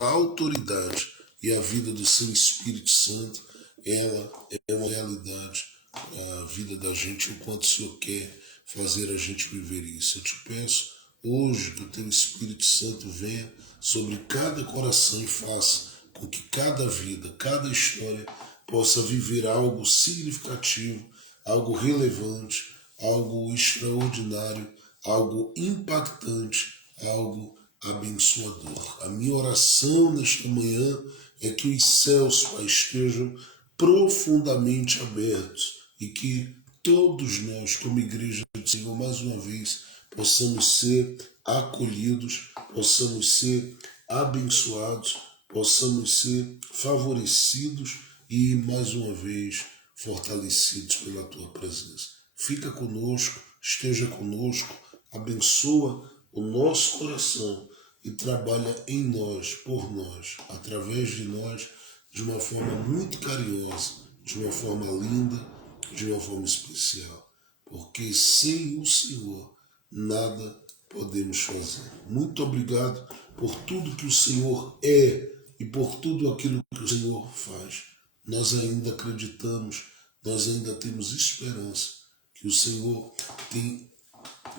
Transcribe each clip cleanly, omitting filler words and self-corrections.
a autoridade e a vida do seu Espírito Santo, ela é uma realidade para a vida da gente, enquanto o Senhor quer fazer a gente viver isso. Eu te peço hoje que o teu Espírito Santo venha sobre cada coração e faça com que cada vida, cada história possa viver algo significativo, algo relevante, algo extraordinário, algo impactante, algo abençoador. A minha oração nesta manhã é que os céus, Pai, estejam profundamente abertos e que todos nós, como igreja do Senhor, mais uma vez, possamos ser acolhidos, possamos ser abençoados, possamos ser favorecidos e, mais uma vez, fortalecidos pela Tua presença. Fica conosco, esteja conosco, abençoa o nosso coração e trabalha em nós, por nós, através de nós, de uma forma muito carinhosa, de uma forma linda, de uma forma especial. Porque sem o Senhor, nada podemos fazer. Muito obrigado por tudo que o Senhor é e por tudo aquilo que o Senhor faz. Nós ainda acreditamos, nós ainda temos esperança que o Senhor tem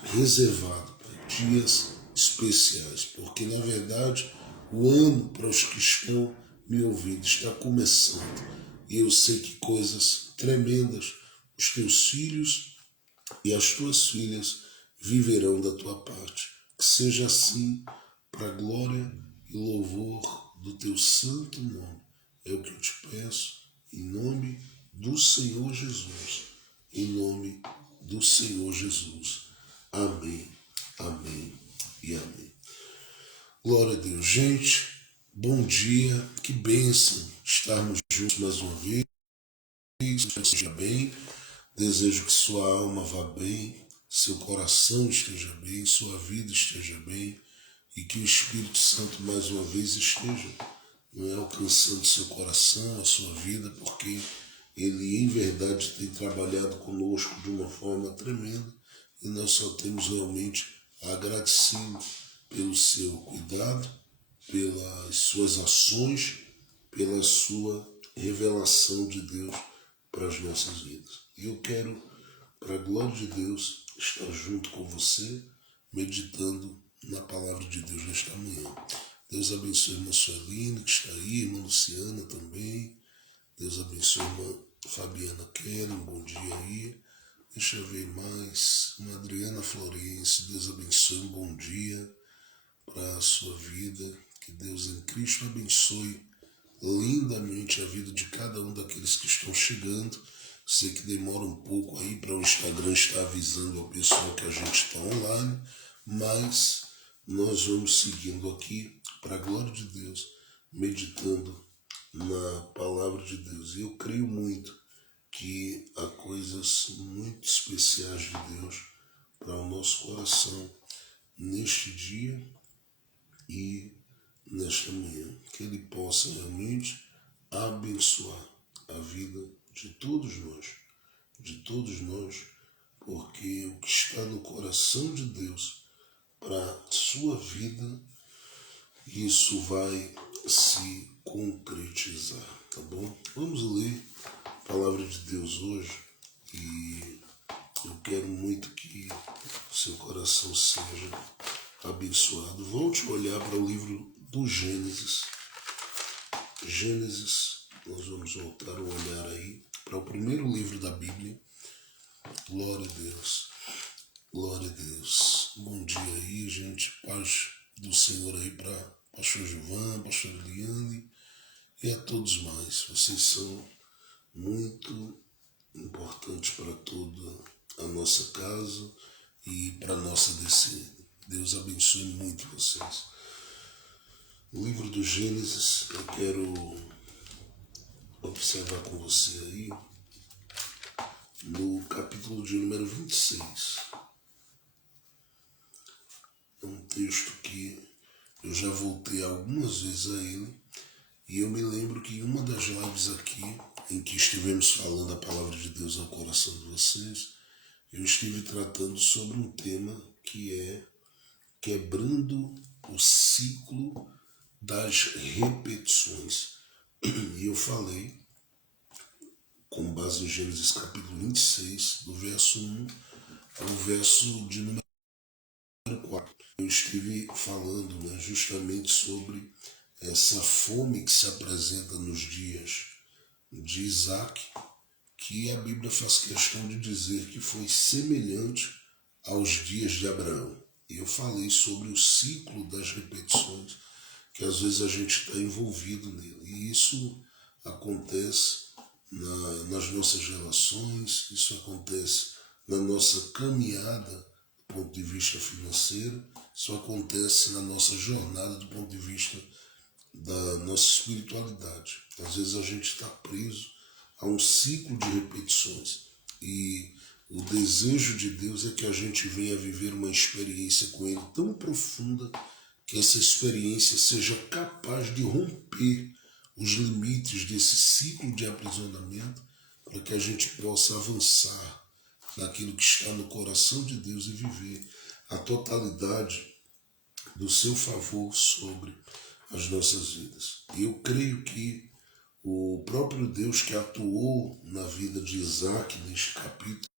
reservado dias especiais, porque na verdade o ano, para os que estão me ouvindo, está começando e eu sei que coisas tremendas os teus filhos e as tuas filhas viverão da tua parte. Que seja assim, para a glória e louvor do teu santo nome. É o que eu te peço, em nome do Senhor Jesus. Em nome do Senhor Jesus. Amém, amém e amém. Glória a Deus. Gente, bom dia, que bênção estarmos juntos mais uma vez. Esteja bem, desejo que sua alma vá bem, seu coração esteja bem, sua vida esteja bem e que o Espírito Santo mais uma vez esteja alcançando seu coração, a sua vida, porque ele em verdade tem trabalhado conosco de uma forma tremenda e nós só temos realmente a agradecê-lo pelo seu cuidado, pelas suas ações, pela sua revelação de Deus para as nossas vidas. E eu quero, para a glória de Deus, estar junto com você, meditando na palavra de Deus nesta manhã. Deus abençoe a irmã Sueline, que está aí, irmã Luciana também. Deus abençoe a irmã Fabiana Kellen, bom dia aí. Deixa eu ver mais. Irmã Adriana Florencio, Deus abençoe, um bom dia para a sua vida. Que Deus em Cristo abençoe lindamente a vida de cada um daqueles que estão chegando. Sei que demora um pouco aí para o Instagram estar avisando ao pessoal que a gente está online, mas nós vamos seguindo aqui para a glória de Deus, meditando na palavra de Deus. E eu creio muito que há coisas muito especiais de Deus para o nosso coração neste dia e nesta manhã. Que Ele possa realmente abençoar a vida de todos nós, porque o que está no coração de Deus para a sua vida, isso vai se concretizar, tá bom? Vamos ler a palavra de Deus hoje e eu quero muito que o seu coração seja abençoado. Volte a olhar para o livro do Gênesis. Gênesis, nós vamos voltar a olhar aí para o primeiro livro da Bíblia. Glória a Deus, glória a Deus. Bom dia aí, gente. Paz do Senhor aí para pastor Gilvan, pastor Eliane e a todos mais. Vocês são muito importantes para toda a nossa casa e para a nossa descida. Deus abençoe muito vocês. No livro do Gênesis, eu quero observar com você aí no capítulo de número 26. É um texto que eu já voltei algumas vezes a ele e eu me lembro que em uma das lives aqui, em que estivemos falando a palavra de Deus ao coração de vocês, eu estive tratando sobre um tema que é quebrando o ciclo das repetições. E eu falei, com base em Gênesis capítulo 26, do verso 1 ao verso de número 4. Eu estive falando, justamente sobre essa fome que se apresenta nos dias de Isaac, que a Bíblia faz questão de dizer que foi semelhante aos dias de Abraão. E eu falei sobre o ciclo das repetições, que às vezes a gente está envolvido nele. E isso acontece nas nossas relações, isso acontece na nossa caminhada do ponto de vista financeiro, isso acontece na nossa jornada do ponto de vista da nossa espiritualidade. Às vezes a gente está preso a um ciclo de repetições e o desejo de Deus é que a gente venha viver uma experiência com Ele tão profunda que essa experiência seja capaz de romper os limites desse ciclo de aprisionamento para que a gente possa avançar naquilo que está no coração de Deus e viver a totalidade do seu favor sobre as nossas vidas. E eu creio que o próprio Deus que atuou na vida de Isaac neste capítulo,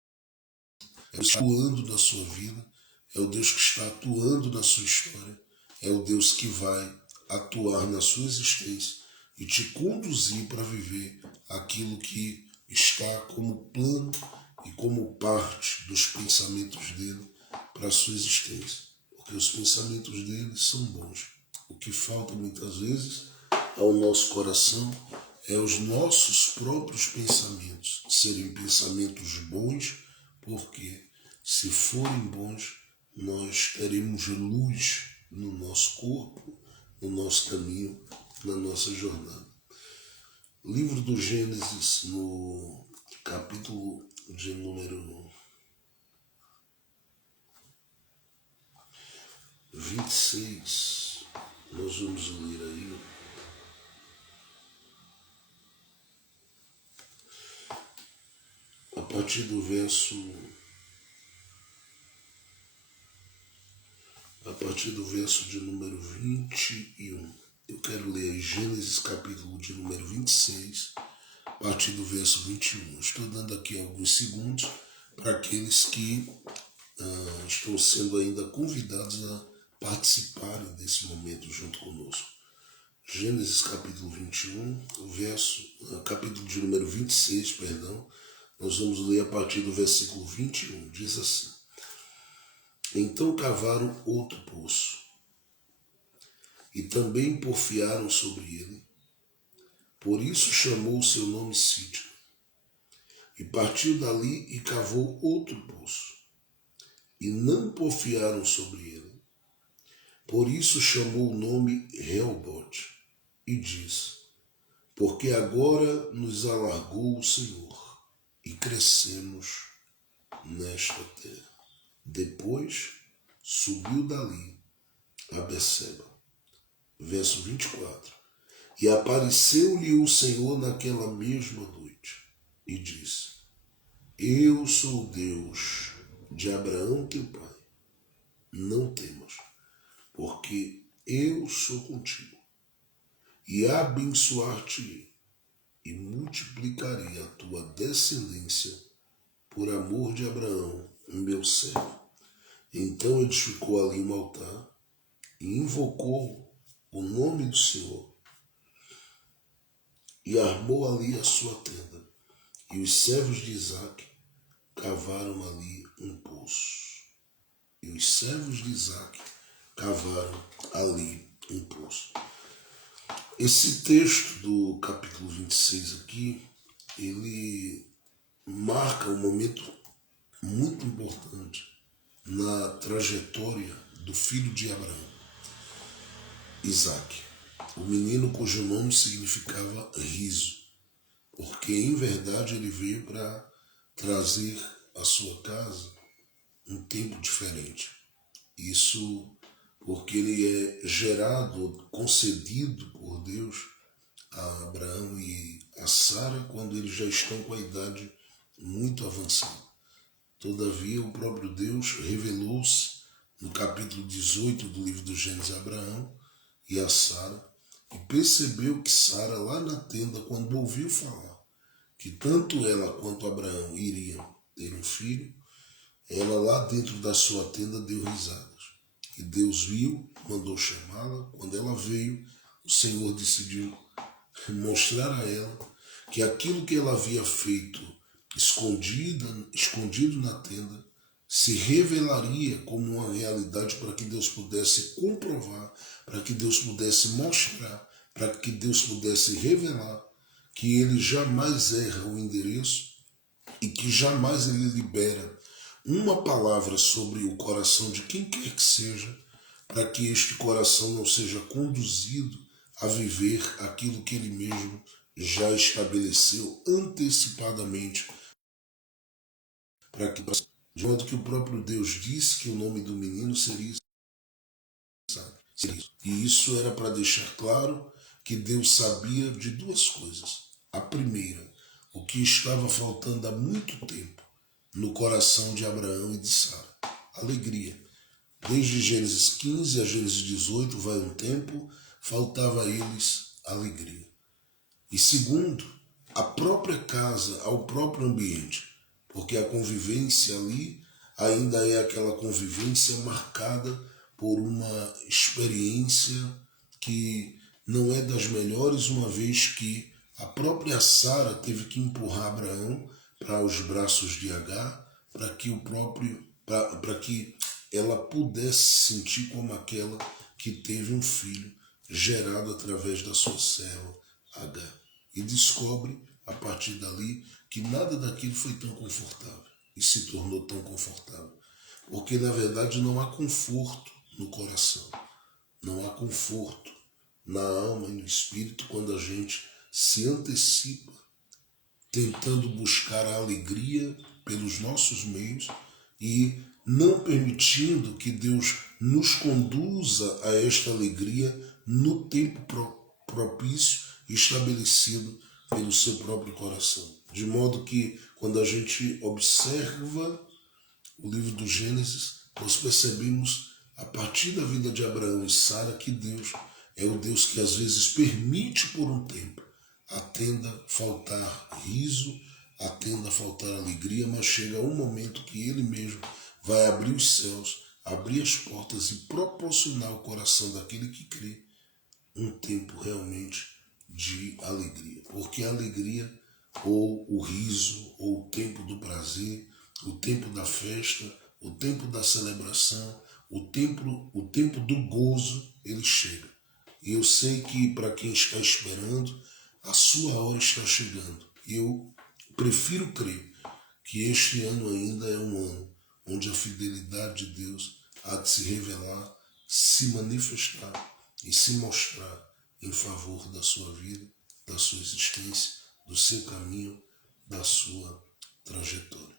é o Deus que está atuando na sua vida, é o Deus que está atuando na sua história, é o Deus que vai atuar na sua existência e te conduzir para viver aquilo que está como plano e como parte dos pensamentos dele para a sua existência. Porque os pensamentos dele são bons. O que falta muitas vezes ao nosso coração é os nossos próprios pensamentos serem pensamentos bons, porque se forem bons, nós teremos luz no nosso corpo, no nosso caminho, na nossa jornada. Livro do Gênesis, no capítulo de número 26, nós vamos ler aí a partir do verso de número 21. Eu quero ler aí Gênesis capítulo de número 26, a partir do verso 21. Estou dando aqui alguns segundos para aqueles que estão sendo ainda convidados a participarem desse momento junto conosco. Gênesis capítulo 21, capítulo de número 26, perdão, nós vamos ler a partir do versículo 21, diz assim: Então cavaram outro poço, e também porfiaram sobre ele, por isso chamou o seu nome Sítio, e partiu dali e cavou outro poço, e não porfiaram sobre ele, por isso chamou o nome Reobote, e diz: Porque agora nos alargou o Senhor, e crescemos nesta terra. Depois subiu dali a Beceba. Verso 24. E apareceu-lhe o Senhor naquela mesma noite, e disse: Eu sou o Deus de Abraão teu pai. Não temas, porque eu sou contigo, e abençoar-te-ei, e multiplicarei a tua descendência por amor de Abraão, meu servo. Então edificou ali um altar e invocou o nome do Senhor e armou ali a sua tenda. E os servos de Isaque cavaram ali um poço. E os servos de Isaque cavaram ali um poço. Esse texto do capítulo 26 aqui, ele marca um momento muito importante na trajetória do filho de Abraão, Isaque, o menino cujo nome significava riso, porque em verdade ele veio para trazer à sua casa um tempo diferente. Isso porque ele é gerado, concedido por Deus a Abraão e a Sara quando eles já estão com a idade muito avançada. Todavia, o próprio Deus revelou-se no capítulo 18 do livro do Gênesis a Abraão e a Sara e percebeu que Sara, lá na tenda, quando ouviu falar que tanto ela quanto Abraão iriam ter um filho, ela lá dentro da sua tenda deu risadas. E Deus viu, mandou chamá-la. Quando ela veio, o Senhor decidiu mostrar a ela que aquilo que ela havia feito escondido na tenda, se revelaria como uma realidade para que Deus pudesse comprovar, para que Deus pudesse mostrar, para que Deus pudesse revelar que ele jamais erra o endereço e que jamais ele libera uma palavra sobre o coração de quem quer que seja, para que este coração não seja conduzido a viver aquilo que ele mesmo já estabeleceu antecipadamente, para que, de modo que o próprio Deus disse que o nome do menino seria Isaac. E isso era para deixar claro que Deus sabia de duas coisas. A primeira, o que estava faltando há muito tempo no coração de Abraão e de Sara: alegria. Desde Gênesis 15 a Gênesis 18 vai um tempo, faltava a eles alegria. E segundo, a própria casa, ao próprio ambiente, porque a convivência ali ainda é aquela convivência marcada por uma experiência que não é das melhores, uma vez que a própria Sara teve que empurrar Abraão para os braços de Agar, para que ela pudesse sentir como aquela que teve um filho gerado através da sua serva Agar. E descobre, a partir dali, que nada daquilo foi tão confortável e se tornou tão confortável. Porque, na verdade, não há conforto no coração, não há conforto na alma e no espírito quando a gente se antecipa tentando buscar a alegria pelos nossos meios e não permitindo que Deus nos conduza a esta alegria no tempo propício estabelecido pelo seu próprio coração. De modo que, quando a gente observa o livro do Gênesis, nós percebemos, a partir da vida de Abraão e Sara, que Deus é o Deus que às vezes permite por um tempo a tenda faltar riso, a tenda faltar alegria, mas chega um momento que ele mesmo vai abrir os céus, abrir as portas e proporcionar ao coração daquele que crê um tempo realmente de alegria. Porque a alegria, ou o riso, ou o tempo do prazer, o tempo da festa, o tempo da celebração, o tempo do gozo, ele chega. E eu sei que para quem está esperando, a sua hora está chegando. E eu prefiro crer que este ano ainda é um ano onde a fidelidade de Deus há de se revelar, se manifestar e se mostrar em favor da sua vida, da sua existência, do seu caminho, da sua trajetória.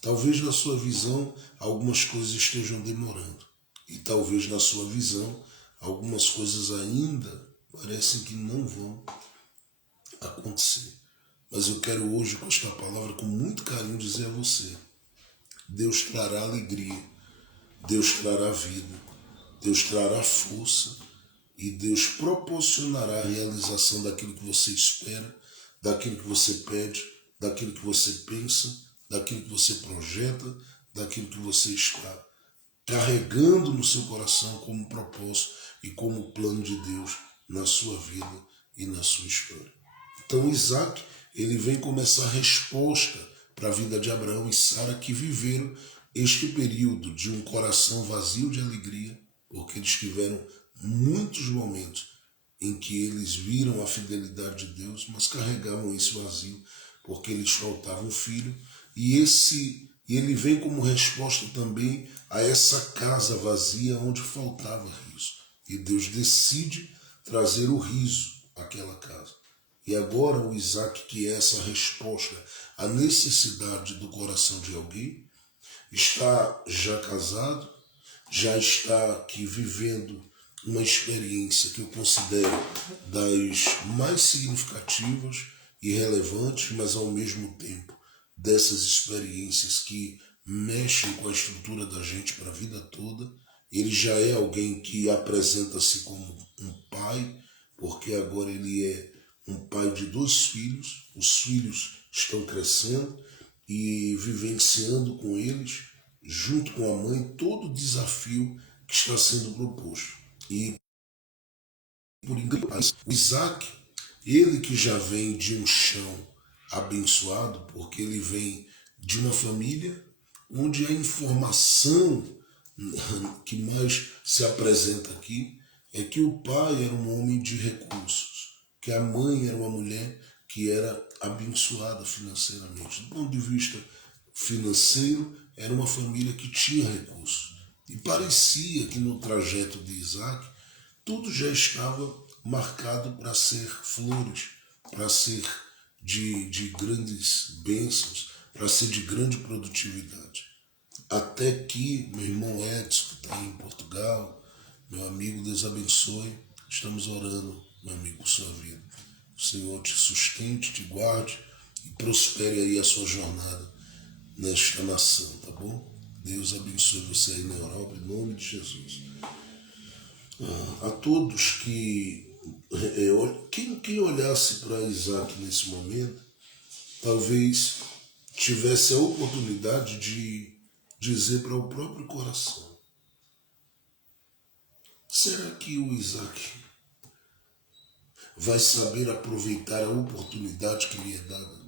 Talvez na sua visão algumas coisas estejam demorando e talvez na sua visão algumas coisas ainda parecem que não vão acontecer. Mas eu quero hoje, com esta palavra, com muito carinho, dizer a você: Deus trará alegria, Deus trará vida, Deus trará força e Deus proporcionará a realização daquilo que você espera, daquilo que você pede, daquilo que você pensa, daquilo que você projeta, daquilo que você está carregando no seu coração como propósito e como plano de Deus na sua vida e na sua história. Então Isaac, ele vem como essa resposta para a vida de Abraão e Sara, que viveram este período de um coração vazio de alegria, porque eles tiveram muitos momentos em que eles viram a fidelidade de Deus, mas carregavam esse vazio porque lhes faltava um filho, e ele vem como resposta também a essa casa vazia onde faltava riso. E Deus decide trazer o riso àquela casa. E agora o Isaac, que é essa resposta à necessidade do coração de alguém, está já casado, já está aqui vivendo uma experiência que eu considero das mais significativas e relevantes, mas ao mesmo tempo dessas experiências que mexem com a estrutura da gente para a vida toda. Ele já é alguém que apresenta-se como um pai porque agora ele é um pai de 2 filhos, os filhos estão crescendo e vivenciando com eles, junto com a mãe, todo o desafio que está sendo proposto. E por incrível que pareça, o Isaac, ele que já vem de um chão abençoado, porque ele vem de uma família onde a informação que mais se apresenta aqui é que o pai era um homem de recursos, que a mãe era uma mulher que era abençoada financeiramente. Do ponto de vista financeiro, era uma família que tinha recursos. E parecia que no trajeto de Isaac, tudo já estava marcado para ser flores, para ser de grandes bênçãos, para ser de grande produtividade. Até que meu irmão Edson, que está em Portugal, meu amigo, Deus abençoe, estamos orando, meu amigo, por sua vida. O Senhor te sustente, te guarde e prospere aí a sua jornada nesta nação, tá bom? Deus abençoe você aí na Europa, em nome de Jesus. A todos quem olhasse para Isaac nesse momento, talvez tivesse a oportunidade de dizer para o próprio coração: será que o Isaac vai saber aproveitar a oportunidade que lhe é dada?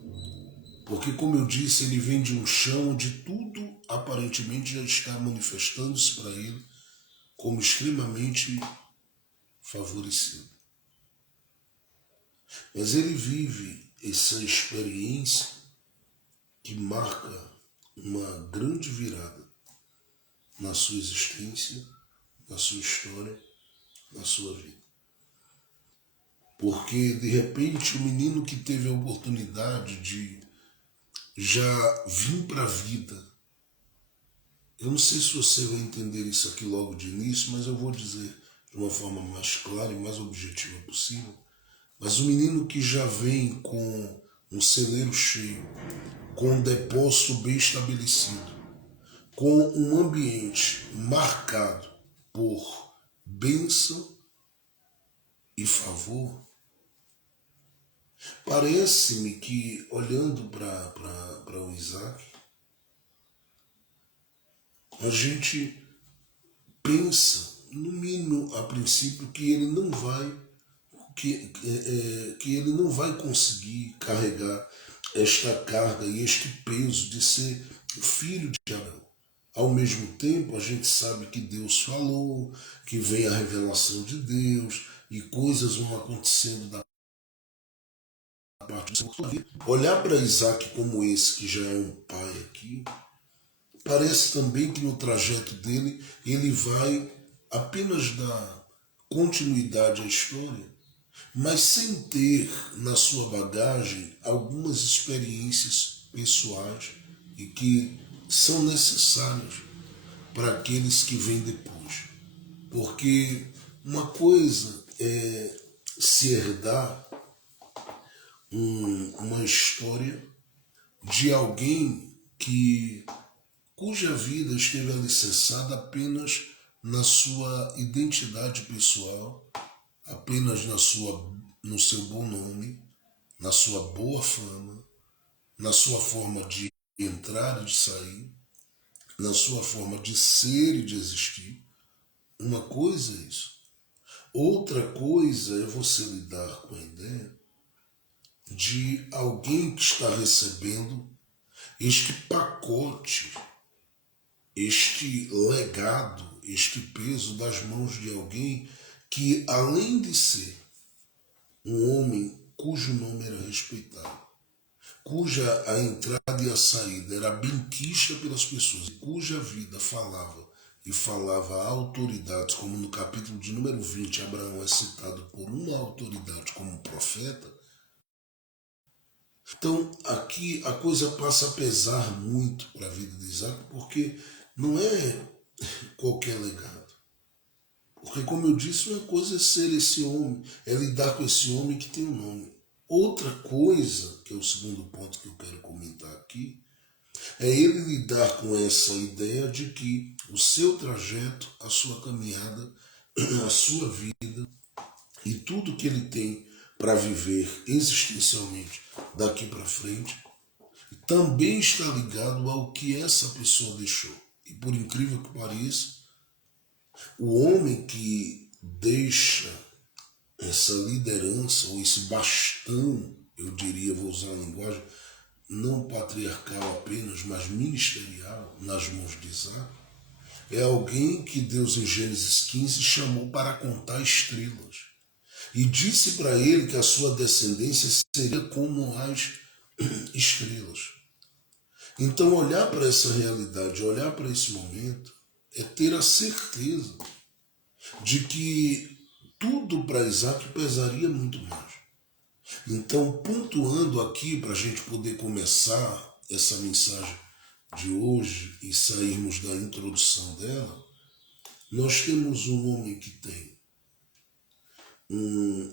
Porque, como eu disse, ele vem de um chão onde tudo aparentemente já está manifestando-se para ele como extremamente favorecido. Mas ele vive essa experiência que marca uma grande virada na sua existência, na sua história, na sua vida. Porque, de repente, o menino que teve a oportunidade de já vir para a vida, eu não sei se você vai entender isso aqui logo de início, mas eu vou dizer de uma forma mais clara e mais objetiva possível. Mas o menino que já vem com um celeiro cheio, com um depósito bem estabelecido, com um ambiente marcado por bênção e favor, parece-me que, olhando para o Isaac, a gente pensa, no mínimo a princípio, que ele não vai que ele não vai conseguir carregar esta carga e este peso de ser filho de Abraão. Ao mesmo tempo, a gente sabe que Deus falou, que vem a revelação de Deus e coisas vão acontecendo da parte do seu. Olhar para Isaac como esse, que já é um pai aqui, parece também que no trajeto dele ele vai apenas dar continuidade à história, mas sem ter na sua bagagem algumas experiências pessoais e que são necessárias para aqueles que vêm depois. Porque uma coisa é se herdar uma história de alguém cuja vida esteve alicerçada apenas na sua identidade pessoal, apenas no seu bom nome, na sua boa fama, na sua forma de entrar e de sair, na sua forma de ser e de existir. Uma coisa é isso. Outra coisa é você lidar com a ideia de alguém que está recebendo este pacote, este legado, este peso das mãos de alguém que, além de ser um homem cujo nome era respeitado, cuja a entrada e a saída era benquista pelas pessoas, cuja vida falava a autoridades, como no capítulo de número 20, Abraão é citado por uma autoridade como profeta. Então, aqui a coisa passa a pesar muito para a vida de Isaac, porque não é qualquer legado. Porque, como eu disse, uma coisa é ser esse homem, é lidar com esse homem que tem um nome. Outra coisa, que é o segundo ponto que eu quero comentar aqui, é ele lidar com essa ideia de que o seu trajeto, a sua caminhada, a sua vida e tudo que ele tem para viver existencialmente daqui para frente, também está ligado ao que essa pessoa deixou. E por incrível que pareça, o homem que deixa essa liderança, ou esse bastão, eu diria, vou usar a linguagem, não patriarcal apenas, mas ministerial, nas mãos de Isaac, é alguém que Deus em Gênesis 15 chamou para contar estrelas. E disse para ele que a sua descendência seria como as estrelas. Então olhar para essa realidade, olhar para esse momento, é ter a certeza de que tudo para Isaac pesaria muito mais. Então, pontuando aqui para a gente poder começar essa mensagem de hoje e sairmos da introdução dela, nós temos um homem que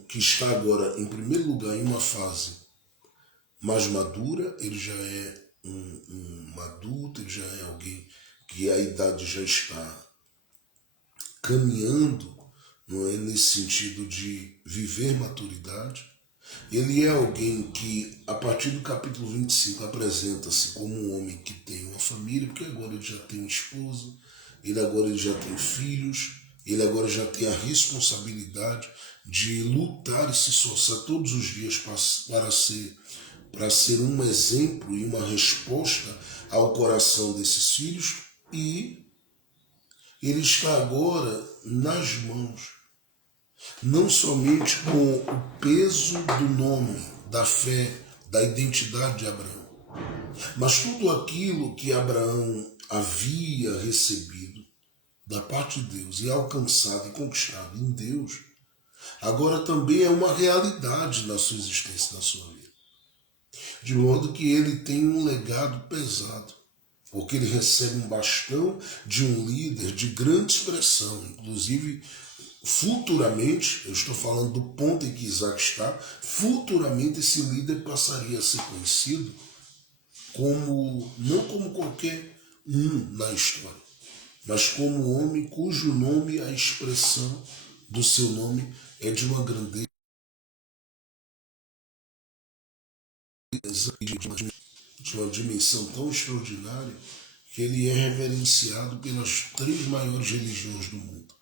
que está agora, em primeiro lugar, em uma fase mais madura. Ele já é um adulto, ele já é alguém que a idade já está caminhando, não é, nesse sentido de viver maturidade. Ele é alguém que, a partir do capítulo 25, apresenta-se como um homem que tem uma família, porque agora ele já tem uma esposa, ele já tem filhos, ele agora já tem a responsabilidade de lutar e se esforçar todos os dias para ser um exemplo e uma resposta ao coração desses filhos, e ele está agora nas mãos, não somente com o peso do nome, da fé, da identidade de Abraão, mas tudo aquilo que Abraão havia recebido da parte de Deus e alcançado e conquistado em Deus, agora também é uma realidade na sua existência, na sua vida. De modo que ele tem um legado pesado, porque ele recebe um bastão de um líder de grande expressão, inclusive futuramente, eu estou falando do ponto em que Isaac está, futuramente esse líder passaria a ser conhecido como, não como qualquer um na história, mas como um homem cujo nome, a expressão do seu nome é de uma grandeza e de uma dimensão tão extraordinária que ele é reverenciado pelas 3 maiores religiões do mundo.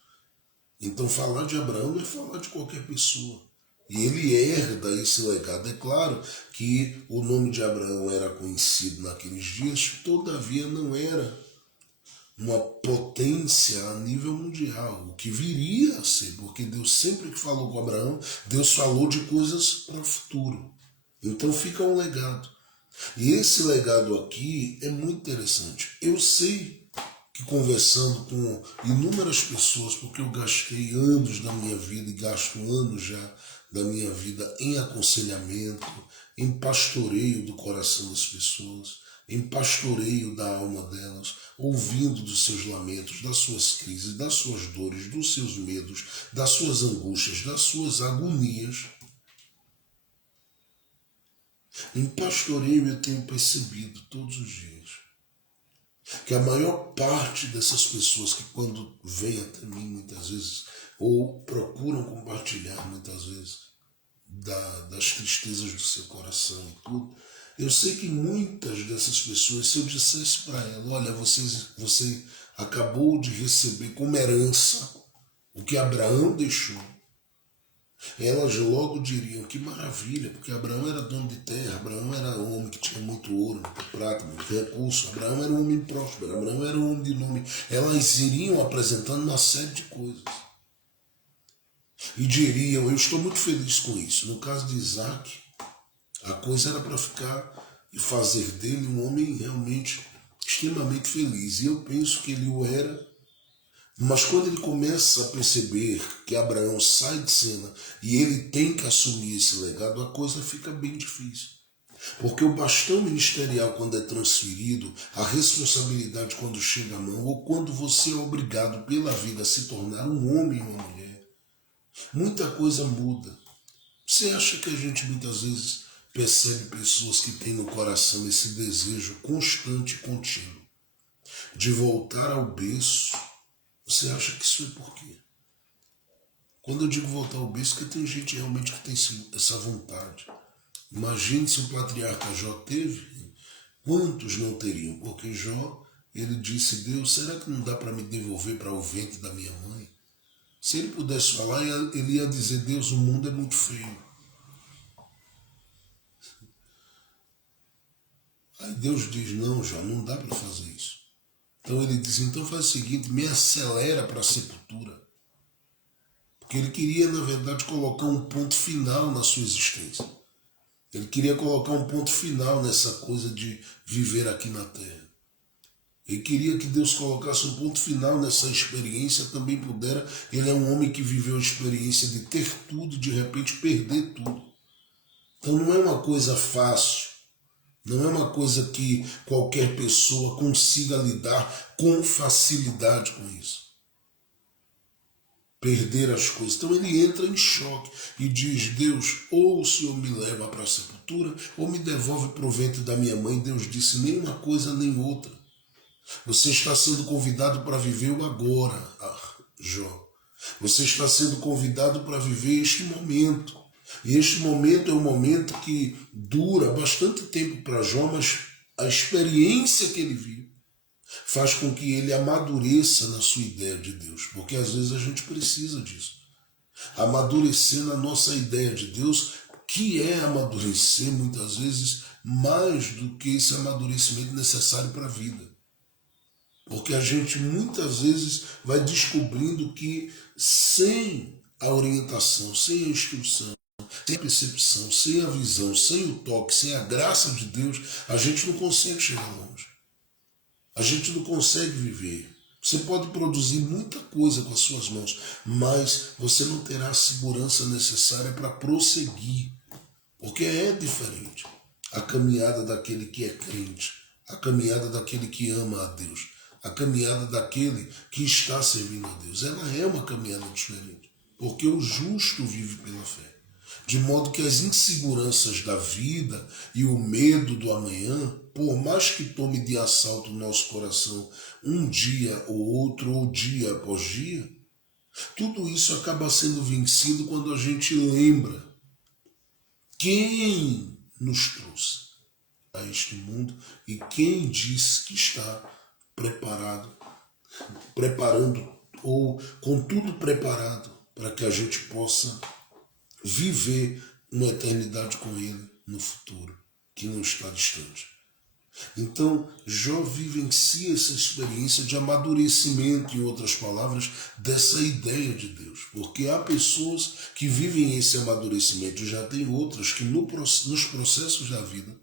Então falar de Abraão é falar de qualquer pessoa. E ele herda esse legado. É claro que o nome de Abraão era conhecido naqueles dias, todavia não era uma potência a nível mundial, o que viria a ser, porque Deus sempre que falou com Abraão, Deus falou de coisas para o futuro. Então fica um legado. E esse legado aqui é muito interessante. Eu sei que, conversando com inúmeras pessoas, porque eu gastei anos da minha vida e gasto anos já da minha vida em aconselhamento, em pastoreio do coração das pessoas, em pastoreio da alma delas, ouvindo dos seus lamentos, das suas crises, das suas dores, dos seus medos, das suas angústias, das suas agonias. Em pastoreio eu tenho percebido todos os dias que a maior parte dessas pessoas que, quando vêm até mim muitas vezes, ou procuram compartilhar muitas vezes das tristezas do seu coração e tudo, eu sei que muitas dessas pessoas, se eu dissesse para ela, olha, você acabou de receber como herança o que Abraão deixou, elas logo diriam, que maravilha, porque Abraão era dono de terra, Abraão era um homem que tinha muito ouro, muito prata, muito recurso, Abraão era um homem próspero, Abraão era um homem de nome. Elas iriam apresentando uma série de coisas. E diriam, eu estou muito feliz com isso. No caso de Isaac, a coisa era para ficar e fazer dele um homem realmente extremamente feliz. E eu penso que ele o era. Mas quando ele começa a perceber que Abraão sai de cena e ele tem que assumir esse legado, a coisa fica bem difícil. Porque o bastão ministerial, quando é transferido, a responsabilidade quando chega à mão, ou quando você é obrigado pela vida a se tornar um homem ou uma mulher, muita coisa muda. Você acha que a gente muitas vezes percebe pessoas que têm no coração esse desejo constante e contínuo de voltar ao berço? Você acha que isso é por quê? Quando eu digo voltar ao berço, porque tem gente realmente que tem essa vontade. Imagine se o patriarca Jó teve, quantos não teriam? Porque Jó, ele disse: Deus, será que não dá para me devolver para o ventre da minha mãe? Se ele pudesse falar, ele ia dizer: Deus, o mundo é muito feio. Aí Deus diz: não, Jó, não dá para fazer isso. Então ele diz: então faz o seguinte, me acelera para a sepultura. Porque ele queria, na verdade, colocar um ponto final na sua existência. Ele queria colocar um ponto final nessa coisa de viver aqui na terra. Ele queria que Deus colocasse um ponto final nessa experiência, também pudera. Ele é um homem que viveu a experiência de ter tudo, de repente perder tudo. Então não é uma coisa fácil, não é uma coisa que qualquer pessoa consiga lidar com facilidade com isso. Perder as coisas. Então ele entra em choque e diz: Deus, ou o Senhor me leva para a sepultura, ou me devolve para o ventre da minha mãe. Deus disse: nem uma coisa nem outra. Você está sendo convidado para viver o agora, Jó. Você está sendo convidado para viver este momento. E este momento é um momento que dura bastante tempo para Jó, mas a experiência que ele viu faz com que ele amadureça na sua ideia de Deus. Porque às vezes a gente precisa disso. Amadurecer na nossa ideia de Deus, que é amadurecer muitas vezes mais do que esse amadurecimento necessário para a vida. Porque a gente muitas vezes vai descobrindo que sem a orientação, sem a instrução, sem a percepção, sem a visão, sem o toque, sem a graça de Deus, a gente não consegue chegar longe. A gente não consegue viver. Você pode produzir muita coisa com as suas mãos, mas você não terá a segurança necessária para prosseguir. Porque é diferente a caminhada daquele que é crente, a caminhada daquele que ama a Deus, a caminhada daquele que está servindo a Deus. Ela é uma caminhada diferente, porque o justo vive pela fé. De modo que as inseguranças da vida e o medo do amanhã, por mais que tome de assalto o nosso coração um dia ou outro, ou dia após dia, tudo isso acaba sendo vencido quando a gente lembra quem nos trouxe a este mundo e quem disse que está preparando ou com tudo preparado para que a gente possa viver uma eternidade com ele no futuro, que não está distante. Então, Jó vivencia essa experiência de amadurecimento, em outras palavras, dessa ideia de Deus. Porque há pessoas que vivem esse amadurecimento, e já tem outras que nos processos da vida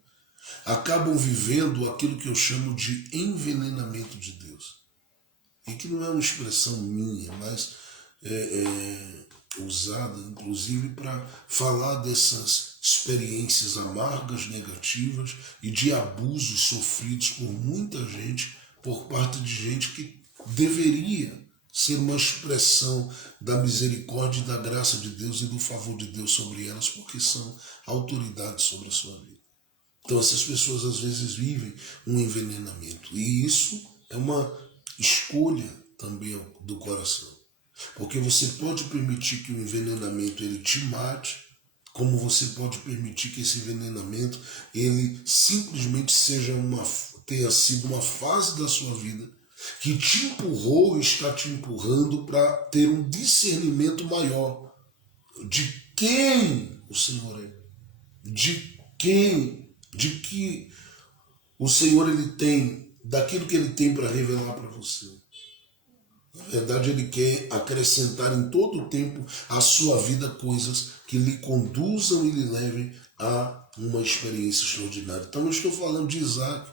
acabam vivendo aquilo que eu chamo de envenenamento de Deus. E que não é uma expressão minha, mas usada inclusive para falar dessas experiências amargas, negativas e de abusos sofridos por muita gente, por parte de gente que deveria ser uma expressão da misericórdia e da graça de Deus e do favor de Deus sobre elas, porque são autoridades sobre a sua vida. Então essas pessoas às vezes vivem um envenenamento, e isso é uma escolha também do coração. Porque você pode permitir que o envenenamento ele te mate, como você pode permitir que esse envenenamento ele simplesmente tenha sido uma fase da sua vida que te empurrou e está te empurrando para ter um discernimento maior de quem o Senhor é, de que o Senhor ele tem, daquilo que ele tem para revelar para você. Na verdade, ele quer acrescentar em todo o tempo à sua vida coisas que lhe conduzam e lhe levem a uma experiência extraordinária. Então eu estou falando de Isaac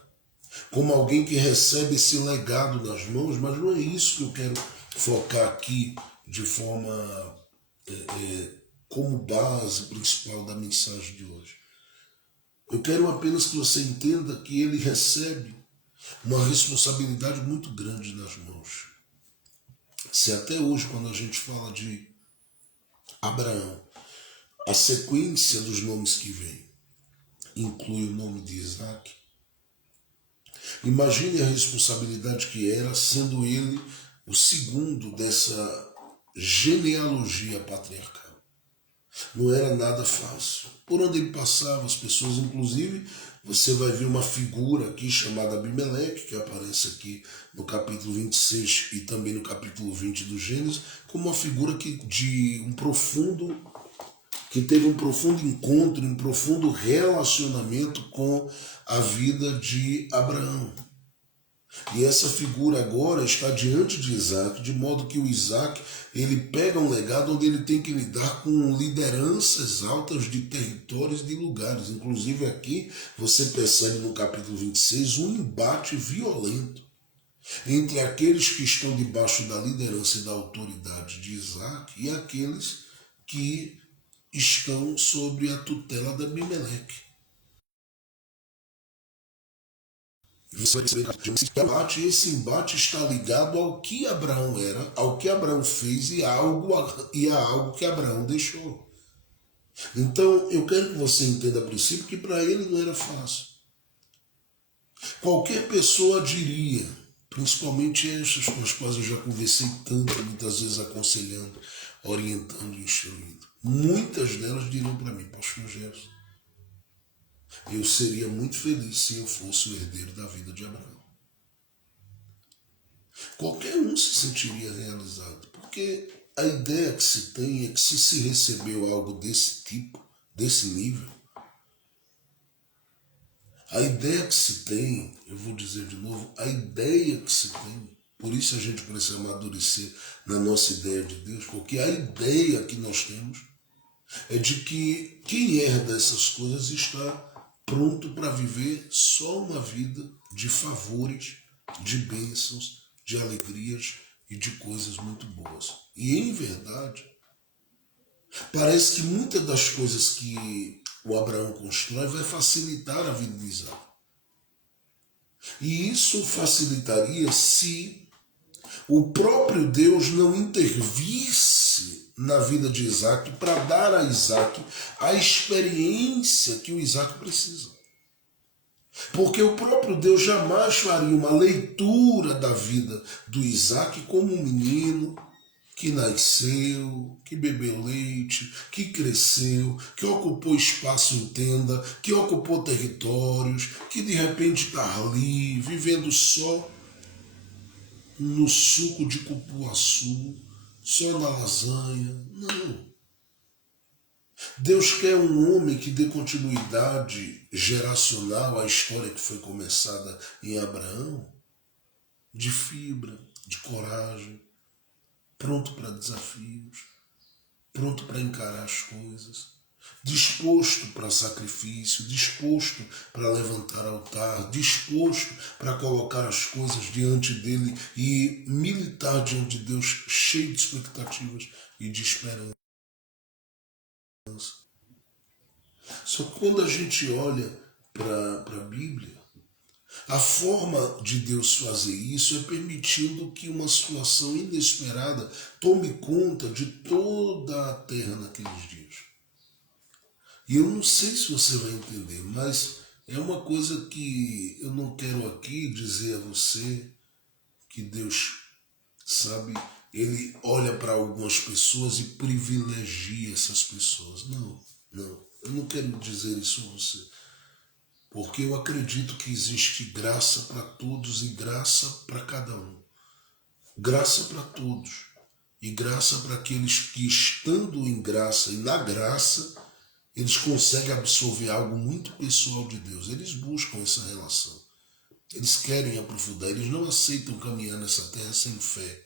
como alguém que recebe esse legado nas mãos, mas não é isso que eu quero focar aqui de forma como base principal da mensagem de hoje. Eu quero apenas que você entenda que ele recebe uma responsabilidade muito grande nas mãos. Se até hoje, quando a gente fala de Abraão, a sequência dos nomes que vem inclui o nome de Isaac, imagine a responsabilidade que era, sendo ele o segundo dessa genealogia patriarcal. Não era nada fácil. Por onde ele passava, as pessoas, inclusive, você vai ver uma figura aqui chamada Abimeleque, que aparece aqui no capítulo 26 e também no capítulo 20 do Gênesis, como uma figura que teve um profundo encontro, um profundo relacionamento com a vida de Abraão. E essa figura agora está diante de Isaac, de modo que o Isaac ele pega um legado onde ele tem que lidar com lideranças altas de territórios e de lugares. Inclusive aqui você percebe no capítulo 26 um embate violento entre aqueles que estão debaixo da liderança e da autoridade de Isaac e aqueles que estão sob a tutela de Abimeleque. Você vai perceber que esse embate está ligado ao que Abraão era, ao que Abraão fez e a algo que Abraão deixou. Então, eu quero que você entenda a princípio que para ele não era fácil. Qualquer pessoa diria, principalmente estas com as quais eu já conversei tanto, muitas vezes aconselhando, orientando e instruindo. Muitas delas diriam para mim, pastor Gerson, eu seria muito feliz se eu fosse o herdeiro da vida de Abraão. Qualquer um se sentiria realizado, porque a ideia que se tem é que se recebeu algo desse tipo, desse nível, a ideia que se tem, eu vou dizer de novo, a ideia que se tem, por isso a gente precisa amadurecer na nossa ideia de Deus, porque a ideia que nós temos é de que quem herda essas coisas está pronto para viver só uma vida de favores, de bênçãos, de alegrias e de coisas muito boas. E em verdade, parece que muitas das coisas que o Abraão constrói vai facilitar a vida de Isaac. E isso facilitaria se o próprio Deus não intervisse na vida de Isaac para dar a Isaac a experiência que o Isaac precisa. Porque o próprio Deus jamais faria uma leitura da vida do Isaac como um menino que nasceu, que bebeu leite, que cresceu, que ocupou espaço em tenda, que ocupou territórios, que de repente está ali, vivendo só no suco de cupuaçu, só na lasanha. Não. Deus quer um homem que dê continuidade geracional à história que foi começada em Abraão, de fibra, de coragem, pronto para desafios, pronto para encarar as coisas, disposto para sacrifício, disposto para levantar altar, disposto para colocar as coisas diante dele e militar diante de Deus, cheio de expectativas e de esperança. Só que quando a gente olha para a Bíblia, a forma de Deus fazer isso é permitindo que uma situação inesperada tome conta de toda a terra naqueles dias. E eu não sei se você vai entender, mas é uma coisa que eu não quero aqui dizer a você que Deus, sabe, ele olha para algumas pessoas e privilegia essas pessoas. Não, eu não quero dizer isso a você. Porque eu acredito que existe graça para todos e graça para cada um. Graça para todos e graça para aqueles que, estando em graça e na graça, eles conseguem absorver algo muito pessoal de Deus. Eles buscam essa relação. Eles querem aprofundar. Eles não aceitam caminhar nessa terra sem fé.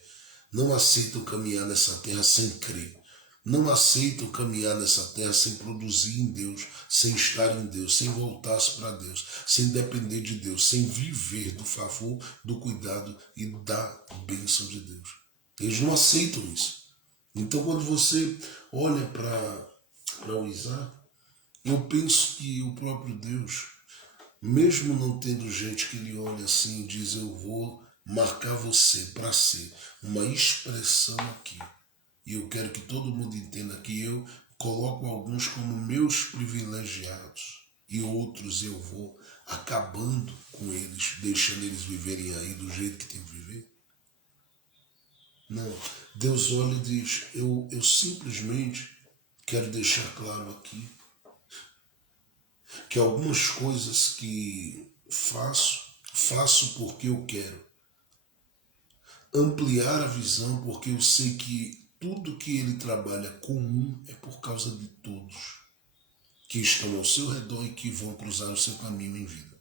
Não aceitam caminhar nessa terra sem crer. Não aceitam caminhar nessa terra sem produzir em Deus, sem estar em Deus, sem voltar-se para Deus, sem depender de Deus, sem viver do favor, do cuidado e da bênção de Deus. Eles não aceitam isso. Então, quando você olha para o Isaac, eu penso que o próprio Deus, mesmo não tendo gente que lhe olhe assim e diz, eu vou marcar você para ser uma expressão aqui. E eu quero que todo mundo entenda que eu coloco alguns como meus privilegiados e outros eu vou acabando com eles, deixando eles viverem aí do jeito que tem que viver. Não, Deus olha e diz, eu simplesmente quero deixar claro aqui que algumas coisas que faço porque eu quero ampliar a visão, porque eu sei que tudo que ele trabalha comum é por causa de todos que estão ao seu redor e que vão cruzar o seu caminho em vida.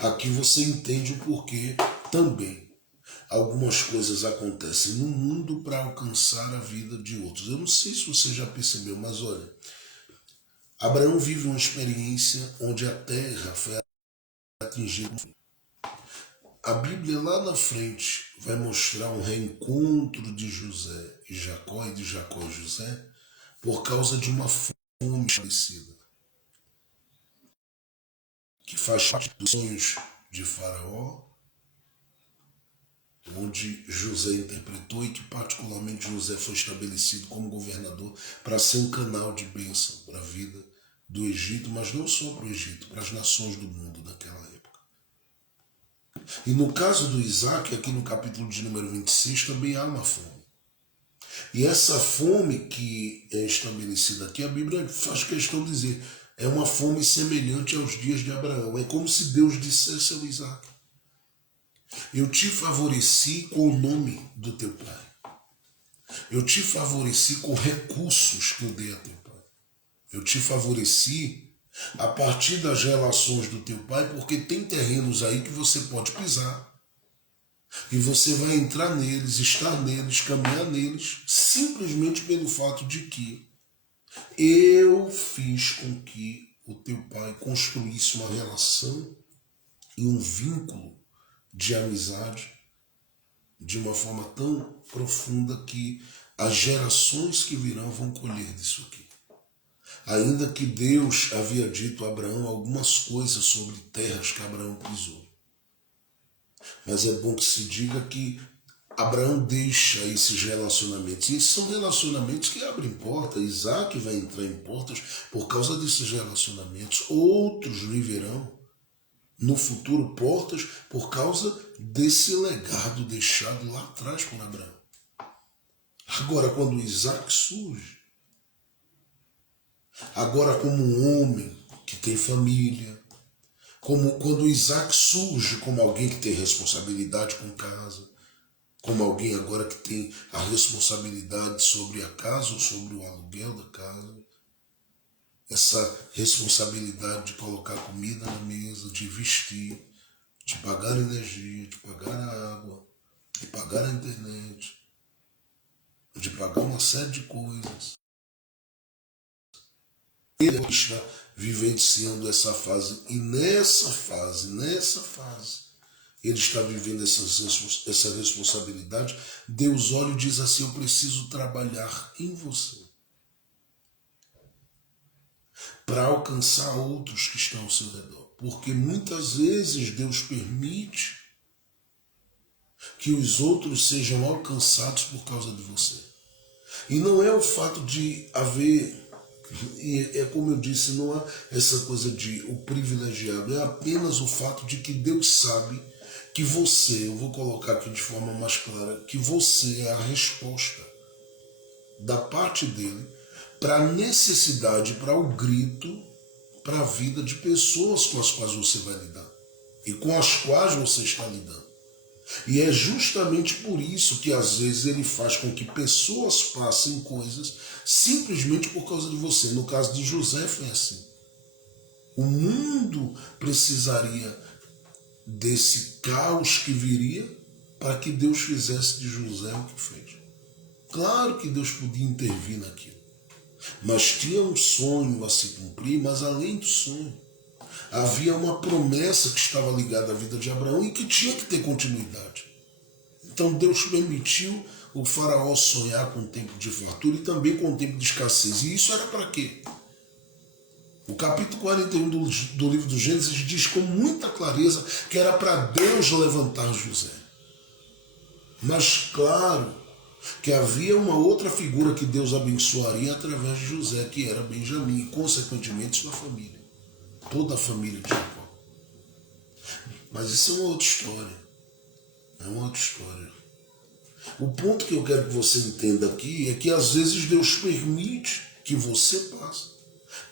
Aqui você entende o porquê também algumas coisas acontecem no mundo para alcançar a vida de outros. Eu não sei se você já percebeu, mas olha, Abraão vive uma experiência onde a terra foi atingida. A Bíblia lá na frente vai mostrar um reencontro de José e Jacó, e de Jacó e José, por causa de uma fome estabelecida, que faz parte dos sonhos de Faraó, onde José interpretou e que particularmente José foi estabelecido como governador para ser um canal de bênção para a vida do Egito, mas não só para o Egito, para as nações do mundo naquela época. E no caso do Isaac, aqui no capítulo de número 26, também há uma fome. E essa fome que é estabelecida aqui, a Bíblia faz questão de dizer, é uma fome semelhante aos dias de Abraão. É como se Deus dissesse ao Isaac, eu te favoreci com o nome do teu pai. Eu te favoreci com recursos que eu dei a teu pai. Eu te favoreci a partir das relações do teu pai, porque tem terrenos aí que você pode pisar. E você vai entrar neles, estar neles, caminhar neles, simplesmente pelo fato de que eu fiz com que o teu pai construísse uma relação e um vínculo de amizade de uma forma tão profunda que as gerações que virão vão colher disso aqui. Ainda que Deus havia dito a Abraão algumas coisas sobre terras que Abraão pisou. Mas é bom que se diga que Abraão deixa esses relacionamentos. E esses são relacionamentos que abrem portas. Isaac vai entrar em portas por causa desses relacionamentos. Outros viverão no futuro portas por causa desse legado deixado lá atrás por Abraão. Agora, quando Isaac surge, agora como um homem que tem família, como quando Isaac surge como alguém que tem responsabilidade com casa, como alguém agora que tem a responsabilidade sobre a casa ou sobre o aluguel da casa, essa responsabilidade de colocar comida na mesa, de vestir, de pagar energia, de pagar a água, de pagar a internet, de pagar uma série de coisas. Ele está vivenciando essa fase e nessa fase, ele está vivendo essa responsabilidade. Deus olha e diz assim, eu preciso trabalhar em você para alcançar outros que estão ao seu redor. Porque muitas vezes Deus permite que os outros sejam alcançados por causa de você. E não é o fato de haver, é como eu disse, não há essa coisa de o privilegiado, é apenas o fato de que Deus sabe que você, eu vou colocar aqui de forma mais clara, que você é a resposta da parte dele para a necessidade, para o grito, para a vida de pessoas com as quais você vai lidar e com as quais você está lidando. E é justamente por isso que às vezes ele faz com que pessoas passem coisas simplesmente por causa de você. No caso de José foi assim. O mundo precisaria desse caos que viria para que Deus fizesse de José o que fez. Claro que Deus podia intervir naquilo, mas tinha um sonho a se cumprir, mas além do sonho, havia uma promessa que estava ligada à vida de Abraão e que tinha que ter continuidade. Então Deus permitiu o faraó sonhar com o tempo de fartura e também com o tempo de escassez. E isso era para quê? O capítulo 41 do livro do Gênesis diz com muita clareza que era para Deus levantar José. Mas claro que havia uma outra figura que Deus abençoaria através de José, que era Benjamim, e consequentemente sua família. Toda a família de Jacó. Mas isso é uma outra história. É uma outra história. O ponto que eu quero que você entenda aqui é que às vezes Deus permite que você passe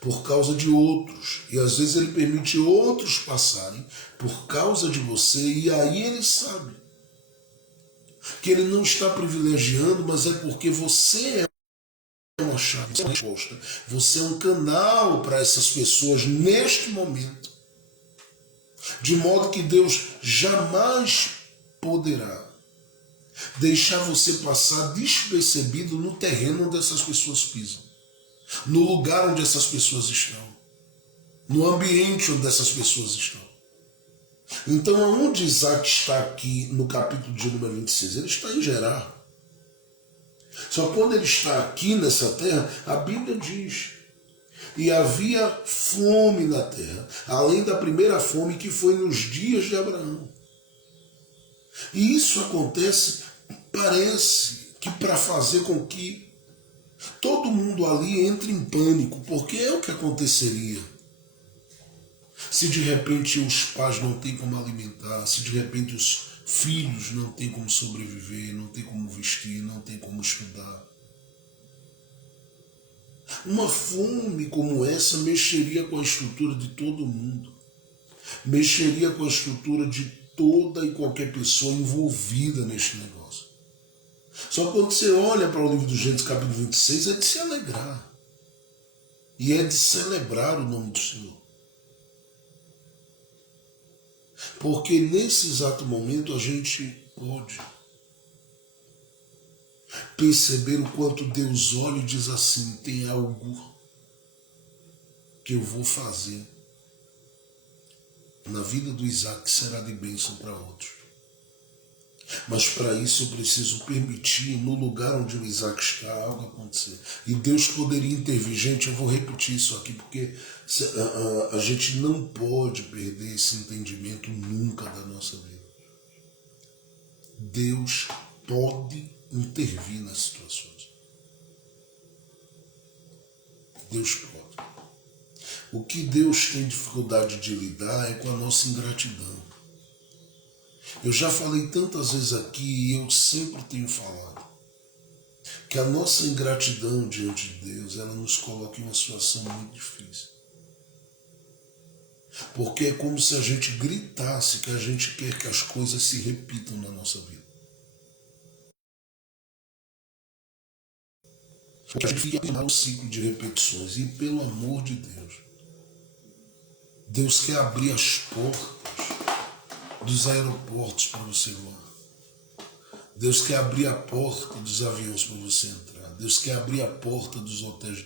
por causa de outros. E às vezes ele permite outros passarem por causa de você, e aí ele sabe que ele não está privilegiando, mas é porque você é uma chave, você é uma resposta. Você é um canal para essas pessoas neste momento. De modo que Deus jamais poderá deixar você passar despercebido no terreno onde essas pessoas pisam, no lugar onde essas pessoas estão, no ambiente onde essas pessoas estão. Então, aonde Isaac está aqui no capítulo de número 26? Ele está em Gerar. Só que quando ele está aqui nessa terra, a Bíblia diz: e havia fome na terra, além da primeira fome que foi nos dias de Abraão. E isso acontece, parece que para fazer com que todo mundo ali entre em pânico, porque é o que aconteceria se de repente os pais não têm como alimentar, se de repente os filhos não têm como sobreviver, não têm como vestir, não têm como estudar. Uma fome como essa mexeria com a estrutura de todo mundo, mexeria com a estrutura de toda e qualquer pessoa envolvida neste negócio. Só que quando você olha para o livro do Gênesis capítulo 26, é de se alegrar. E é de celebrar o nome do Senhor. Porque nesse exato momento a gente pode perceber o quanto Deus olha e diz assim: tem algo que eu vou fazer na vida do Isaac que será de bênção para outros. Mas para isso eu preciso permitir, no lugar onde o Isaac está, algo acontecer. E Deus poderia intervir. Gente, eu vou repetir isso aqui, porque a gente não pode perder esse entendimento nunca da nossa vida. Deus pode intervir nas situações. Deus pode. O que Deus tem dificuldade de lidar é com a nossa ingratidão. Eu já falei tantas vezes aqui e eu sempre tenho falado que a nossa ingratidão diante de Deus, ela nos coloca em uma situação muito difícil. Porque é como se a gente gritasse que a gente quer que as coisas se repitam na nossa vida. Porque a gente fica no ciclo de repetições. E pelo amor de Deus, Deus quer abrir as portas dos aeroportos para você voar. Deus quer abrir a porta dos aviões para você entrar. Deus quer abrir a porta dos hotéis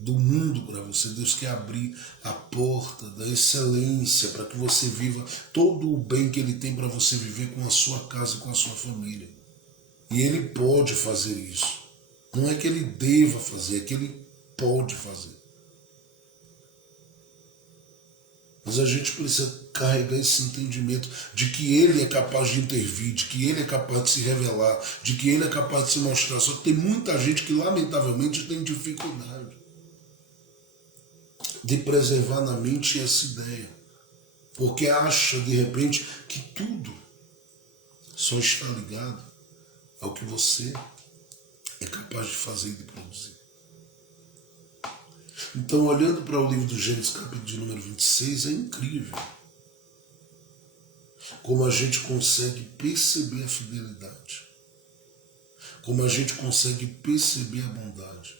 do mundo para você. Deus quer abrir a porta da excelência para que você viva todo o bem que Ele tem para você viver com a sua casa e com a sua família. E Ele pode fazer isso. Não é que Ele deva fazer, é que Ele pode fazer. Mas a gente precisa carregar esse entendimento de que Ele é capaz de intervir, de que Ele é capaz de se revelar, de que Ele é capaz de se mostrar. Só que tem muita gente que, lamentavelmente, tem dificuldade de preservar na mente essa ideia. Porque acha, de repente, que tudo só está ligado ao que você é capaz de fazer e de produzir. Então, olhando para o livro do Gênesis, capítulo de número 26, é incrível como a gente consegue perceber a fidelidade, como a gente consegue perceber a bondade,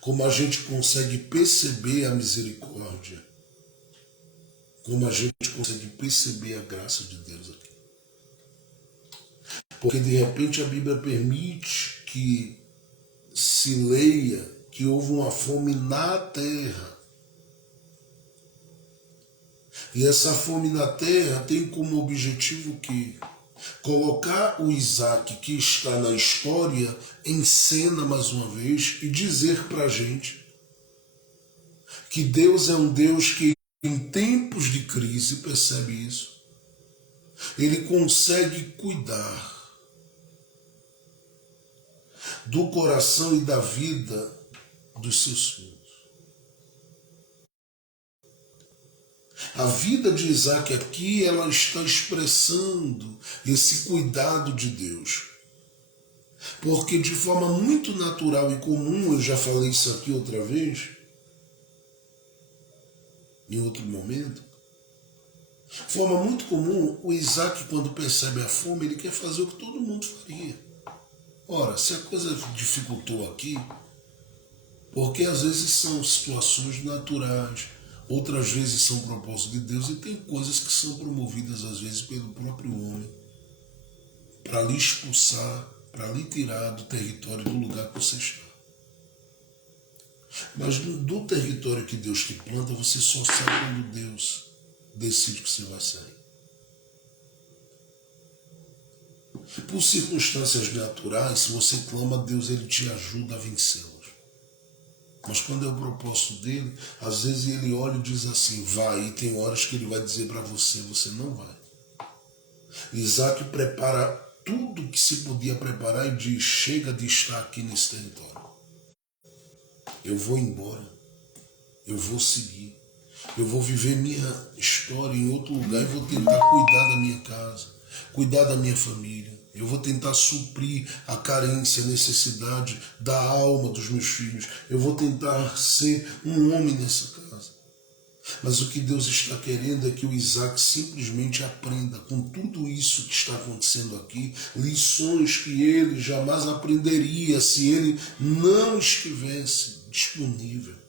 como a gente consegue perceber a misericórdia, como a gente consegue perceber a graça de Deus aqui. Porque de repente a Bíblia permite que se leia que houve uma fome na terra. E essa fome na terra tem como objetivo que colocar o Isaac que está na história em cena mais uma vez e dizer para a gente que Deus é um Deus que em tempos de crise, percebe isso, Ele consegue cuidar do coração e da vida dos seus filhos. A vida de Isaac aqui, ela está expressando esse cuidado de Deus. Porque de forma muito natural e comum, eu já falei isso aqui outra vez, em outro momento, de forma muito comum, o Isaac, quando percebe a fome, ele quer fazer o que todo mundo faria. Ora, se a coisa dificultou aqui, porque às vezes são situações naturais, outras vezes são propósitos de Deus, e tem coisas que são promovidas às vezes pelo próprio homem, para lhe expulsar, para lhe tirar do território, do lugar que você está. Mas do território que Deus te planta, você só sai quando Deus decide que você vai sair. Por circunstâncias naturais, se você clama a Deus, Ele te ajuda a vencê-las. Mas quando é o propósito dele, às vezes ele olha e diz assim, vai, e tem horas que ele vai dizer para você, você não vai. Isaac prepara tudo que se podia preparar e diz, chega de estar aqui nesse território. Eu vou embora, eu vou seguir, eu vou viver minha história em outro lugar e vou tentar cuidar da minha casa, cuidar da minha família. Eu vou tentar suprir a carência, a necessidade da alma dos meus filhos. Eu vou tentar ser um homem nessa casa. Mas o que Deus está querendo é que o Isaac simplesmente aprenda com tudo isso que está acontecendo aqui, lições que ele jamais aprenderia se ele não estivesse disponível.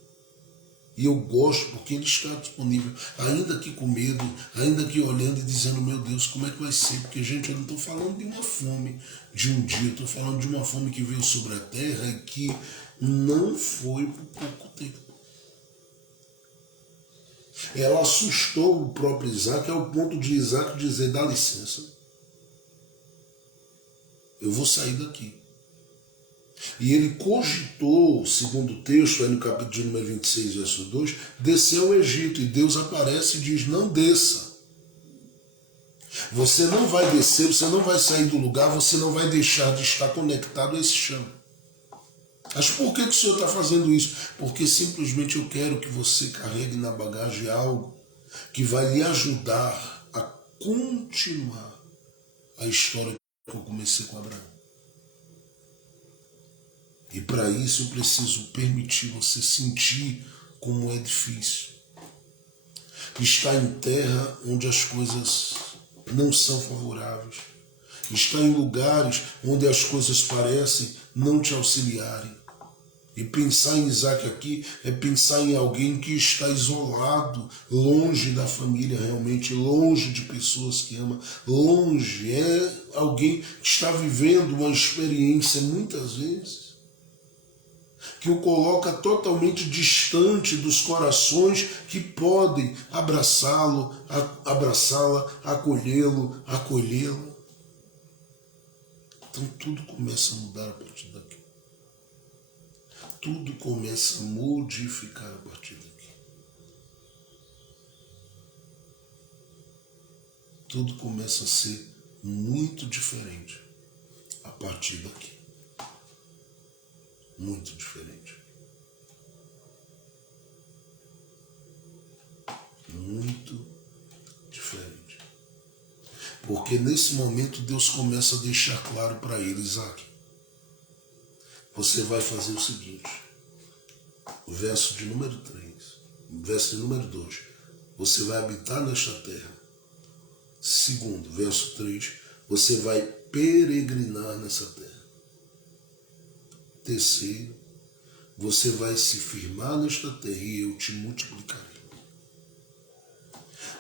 E eu gosto porque ele está disponível, ainda que com medo, ainda que olhando e dizendo, meu Deus, como é que vai ser? Porque, gente, eu não estou falando de uma fome de um dia, eu estou falando de uma fome que veio sobre a terra e que não foi por pouco tempo. Ela assustou o próprio Isaac ao ponto de Isaac dizer, dá licença, eu vou sair daqui. E ele cogitou, segundo o texto, aí no capítulo de número 26, verso 2, descer ao Egito. E Deus aparece e diz, não desça. Você não vai descer, você não vai sair do lugar, você não vai deixar de estar conectado a esse chão. Mas por que o Senhor está fazendo isso? Porque simplesmente eu quero que você carregue na bagagem algo que vai lhe ajudar a continuar a história que eu comecei com Abraão. E para isso eu preciso permitir você sentir como é difícil. Estar em terra onde as coisas não são favoráveis. Estar em lugares onde as coisas parecem não te auxiliarem. E pensar em Isaac aqui é pensar em alguém que está isolado, longe da família realmente, longe de pessoas que ama, longe. É alguém que está vivendo uma experiência muitas vezes que o coloca totalmente distante dos corações que podem abraçá-lo, abraçá-la, acolhê-lo, acolhê-la. Então tudo começa a mudar a partir daqui. Tudo começa a modificar a partir daqui. Tudo começa a ser muito diferente a partir daqui. Muito diferente. Muito diferente. Porque nesse momento Deus começa a deixar claro para ele, Isaac, você vai fazer o seguinte, o verso de número 3, o verso de número 2, você vai habitar nesta terra. Segundo, verso 3, você vai peregrinar nessa terra. Terceiro, você vai se firmar nesta terra e eu te multiplicarei.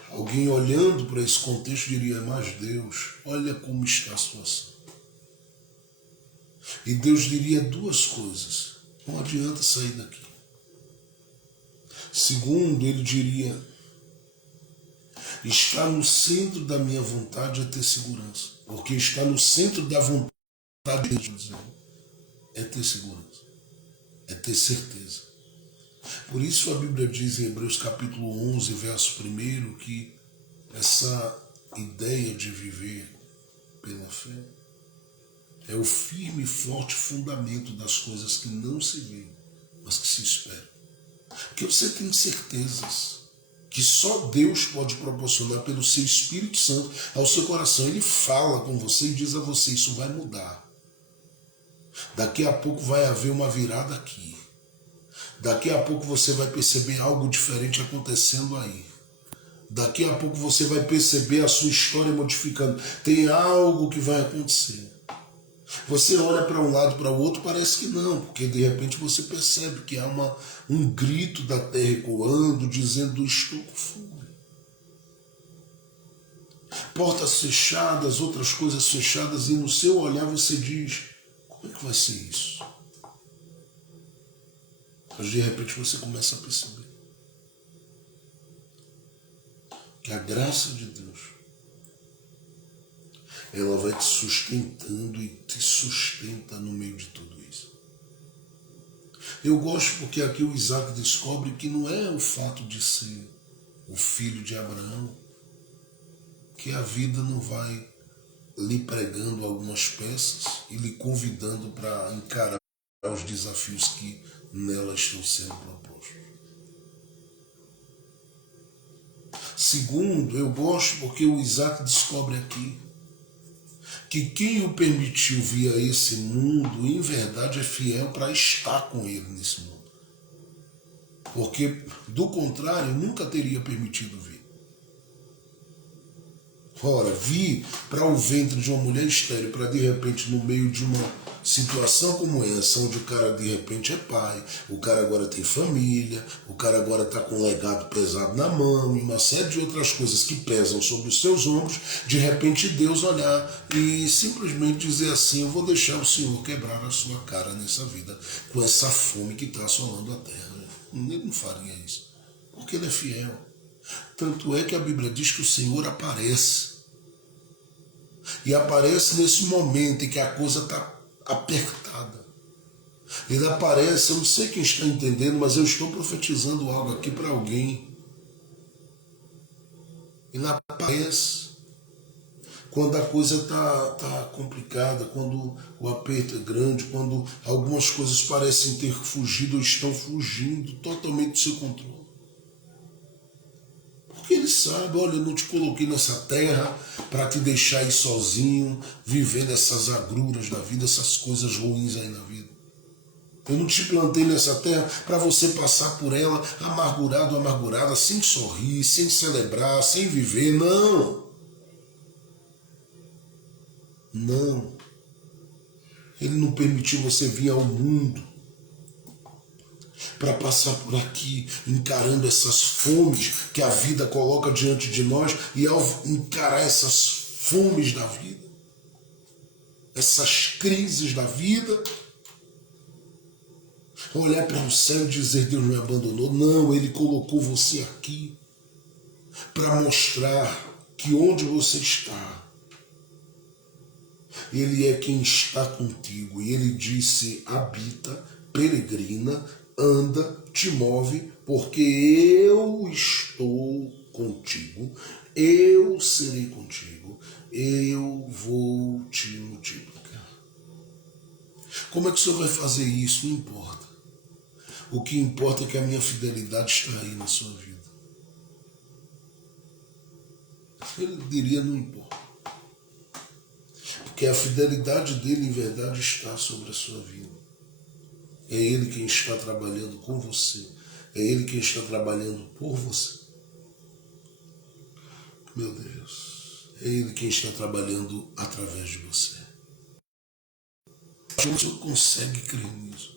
Alguém olhando para esse contexto diria, mas Deus, olha como está a situação. E Deus diria duas coisas, não adianta sair daqui. Segundo, ele diria, estar no centro da minha vontade é ter segurança, porque estar no centro da vontade de Deus é ter segurança, é ter certeza. Por isso a Bíblia diz em Hebreus capítulo 11, verso 1, que essa ideia de viver pela fé é o firme e forte fundamento das coisas que não se veem, mas que se esperam. Porque você tem certezas que só Deus pode proporcionar pelo seu Espírito Santo ao seu coração. Ele fala com você e diz a você: isso vai mudar. Daqui a pouco vai haver uma virada aqui. Daqui a pouco você vai perceber algo diferente acontecendo aí. Daqui a pouco você vai perceber a sua história modificando. Tem algo que vai acontecer. Você olha para um lado, para o outro, parece que não, porque de repente você percebe que há um grito da terra ecoando, dizendo: estou com fome. Portas fechadas, outras coisas fechadas, e no seu olhar você diz: como é que vai ser isso? Mas de repente você começa a perceber que a graça de Deus, ela vai te sustentando e te sustenta no meio de tudo isso. Eu gosto porque aqui o Isaac descobre que não é o fato de ser o filho de Abraão, que a vida não vai lhe pregando algumas peças e lhe convidando para encarar os desafios que nela estão sendo propostos. Segundo, eu gosto porque o Isaac descobre aqui que quem o permitiu vir a esse mundo, em verdade, é fiel para estar com ele nesse mundo. Porque, do contrário, nunca teria permitido vir. Ora, vir para o ventre de uma mulher estéril, para de repente, no meio de uma situação como essa, onde o cara de repente é pai, o cara agora tem família, o cara agora está com um legado pesado na mão e uma série de outras coisas que pesam sobre os seus ombros, de repente Deus olhar e simplesmente dizer assim: eu vou deixar o Senhor quebrar a sua cara nessa vida com essa fome que está assolando a terra. Ele não faria isso, porque ele é fiel. Tanto é que a Bíblia diz que o Senhor aparece. E aparece nesse momento em que a coisa está apertada. Ele aparece, eu não sei quem está entendendo, mas eu estou profetizando algo aqui para alguém. Ele aparece quando a coisa está complicada, quando o aperto é grande, quando algumas coisas parecem ter fugido ou estão fugindo totalmente do seu controle. Porque ele sabe: olha, eu não te coloquei nessa terra para te deixar aí sozinho, vivendo essas agruras da vida, essas coisas ruins aí na vida. Eu não te plantei nessa terra para você passar por ela amargurado, amargurada, sem sorrir, sem celebrar, sem viver. Não. Não. Ele não permitiu você vir ao mundo para passar por aqui, encarando essas fomes que a vida coloca diante de nós, e ao encarar essas fomes da vida, essas crises da vida, olhar para o céu e dizer: Deus me abandonou. Não, Ele colocou você aqui para mostrar que onde você está, Ele é quem está contigo. E Ele disse: habita, peregrina, anda, te move, porque eu estou contigo, eu serei contigo, eu vou te multiplicar. Como é que o Senhor vai fazer isso? Não importa. O que importa é que a minha fidelidade está aí na sua vida. Ele diria: não importa. Porque a fidelidade dele, em verdade, está sobre a sua vida. É Ele quem está trabalhando com você. É Ele quem está trabalhando por você. Meu Deus. É Ele quem está trabalhando através de você. O Senhor consegue crer nisso.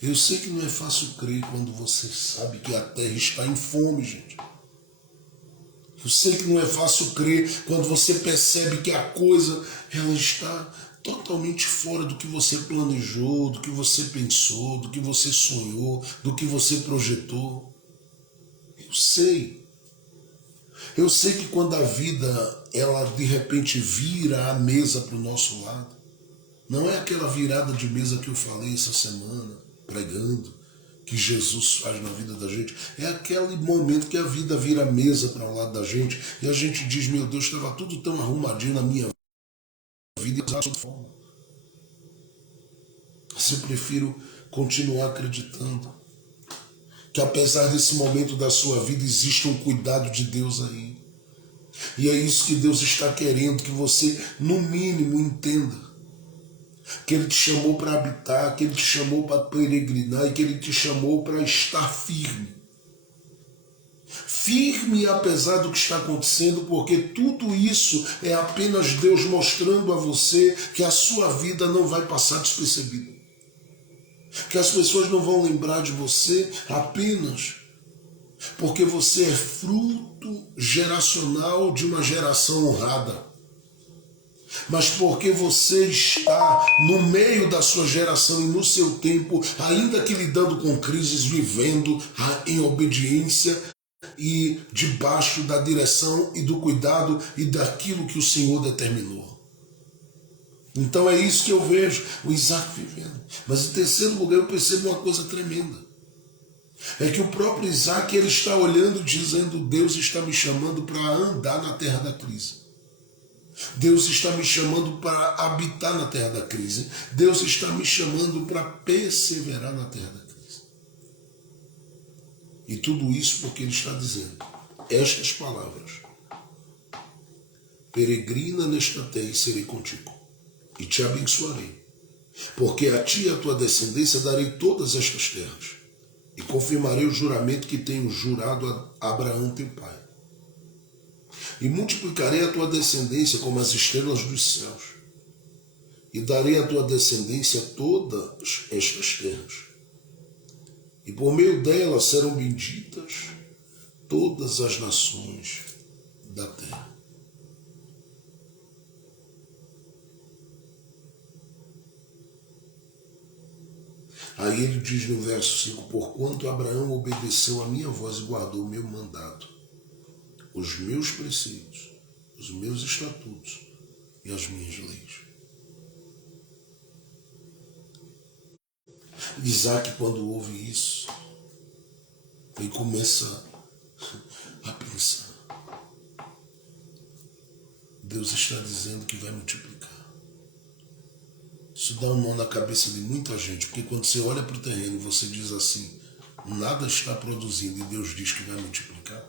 Eu sei que não é fácil crer quando você sabe que a terra está em fome, gente. Eu sei que não é fácil crer quando você percebe que a coisa ela está totalmente fora do que você planejou, do que você pensou, do que você sonhou, do que você projetou. Eu sei. Eu sei que quando a vida, ela de repente vira a mesa para o nosso lado, não é aquela virada de mesa que eu falei essa semana, pregando, que Jesus faz na vida da gente. É aquele momento que a vida vira a mesa para um lado da gente e a gente diz: meu Deus, estava tudo tão arrumadinho na minha vida e dessa forma. Mas eu prefiro continuar acreditando que apesar desse momento da sua vida existe um cuidado de Deus aí. E é isso que Deus está querendo, que você, no mínimo, entenda. Que Ele te chamou para habitar, que Ele te chamou para peregrinar e que Ele te chamou para estar firme. Firme apesar do que está acontecendo, porque tudo isso é apenas Deus mostrando a você que a sua vida não vai passar despercebida. Que as pessoas não vão lembrar de você apenas porque você é fruto geracional de uma geração honrada, mas porque você está no meio da sua geração e no seu tempo, ainda que lidando com crises, vivendo em obediência e debaixo da direção e do cuidado e daquilo que o Senhor determinou. Então é isso que eu vejo o Isaac vivendo. Mas em terceiro lugar eu percebo uma coisa tremenda. É que o próprio Isaac, ele está olhando dizendo: Deus está me chamando para andar na terra da crise. Deus está me chamando para habitar na terra da crise. Deus está me chamando para perseverar na terra da crise. E tudo isso porque ele está dizendo estas palavras: peregrina nesta terra e serei contigo, e te abençoarei, porque a ti e a tua descendência darei todas estas terras, e confirmarei o juramento que tenho jurado a Abraão teu pai. E multiplicarei a tua descendência como as estrelas dos céus, e darei à tua descendência todas estas terras, e por meio delas serão benditas todas as nações da terra. Aí ele diz no verso 5, porquanto Abraão obedeceu a minha voz e guardou o meu mandato, os meus preceitos, os meus estatutos e as minhas leis. Isaac, quando ouve isso, ele começa a pensar: Deus está dizendo que vai multiplicar. Isso dá um nó na cabeça de muita gente, porque quando você olha para o terreno e você diz assim, nada está produzindo, e Deus diz que vai multiplicar.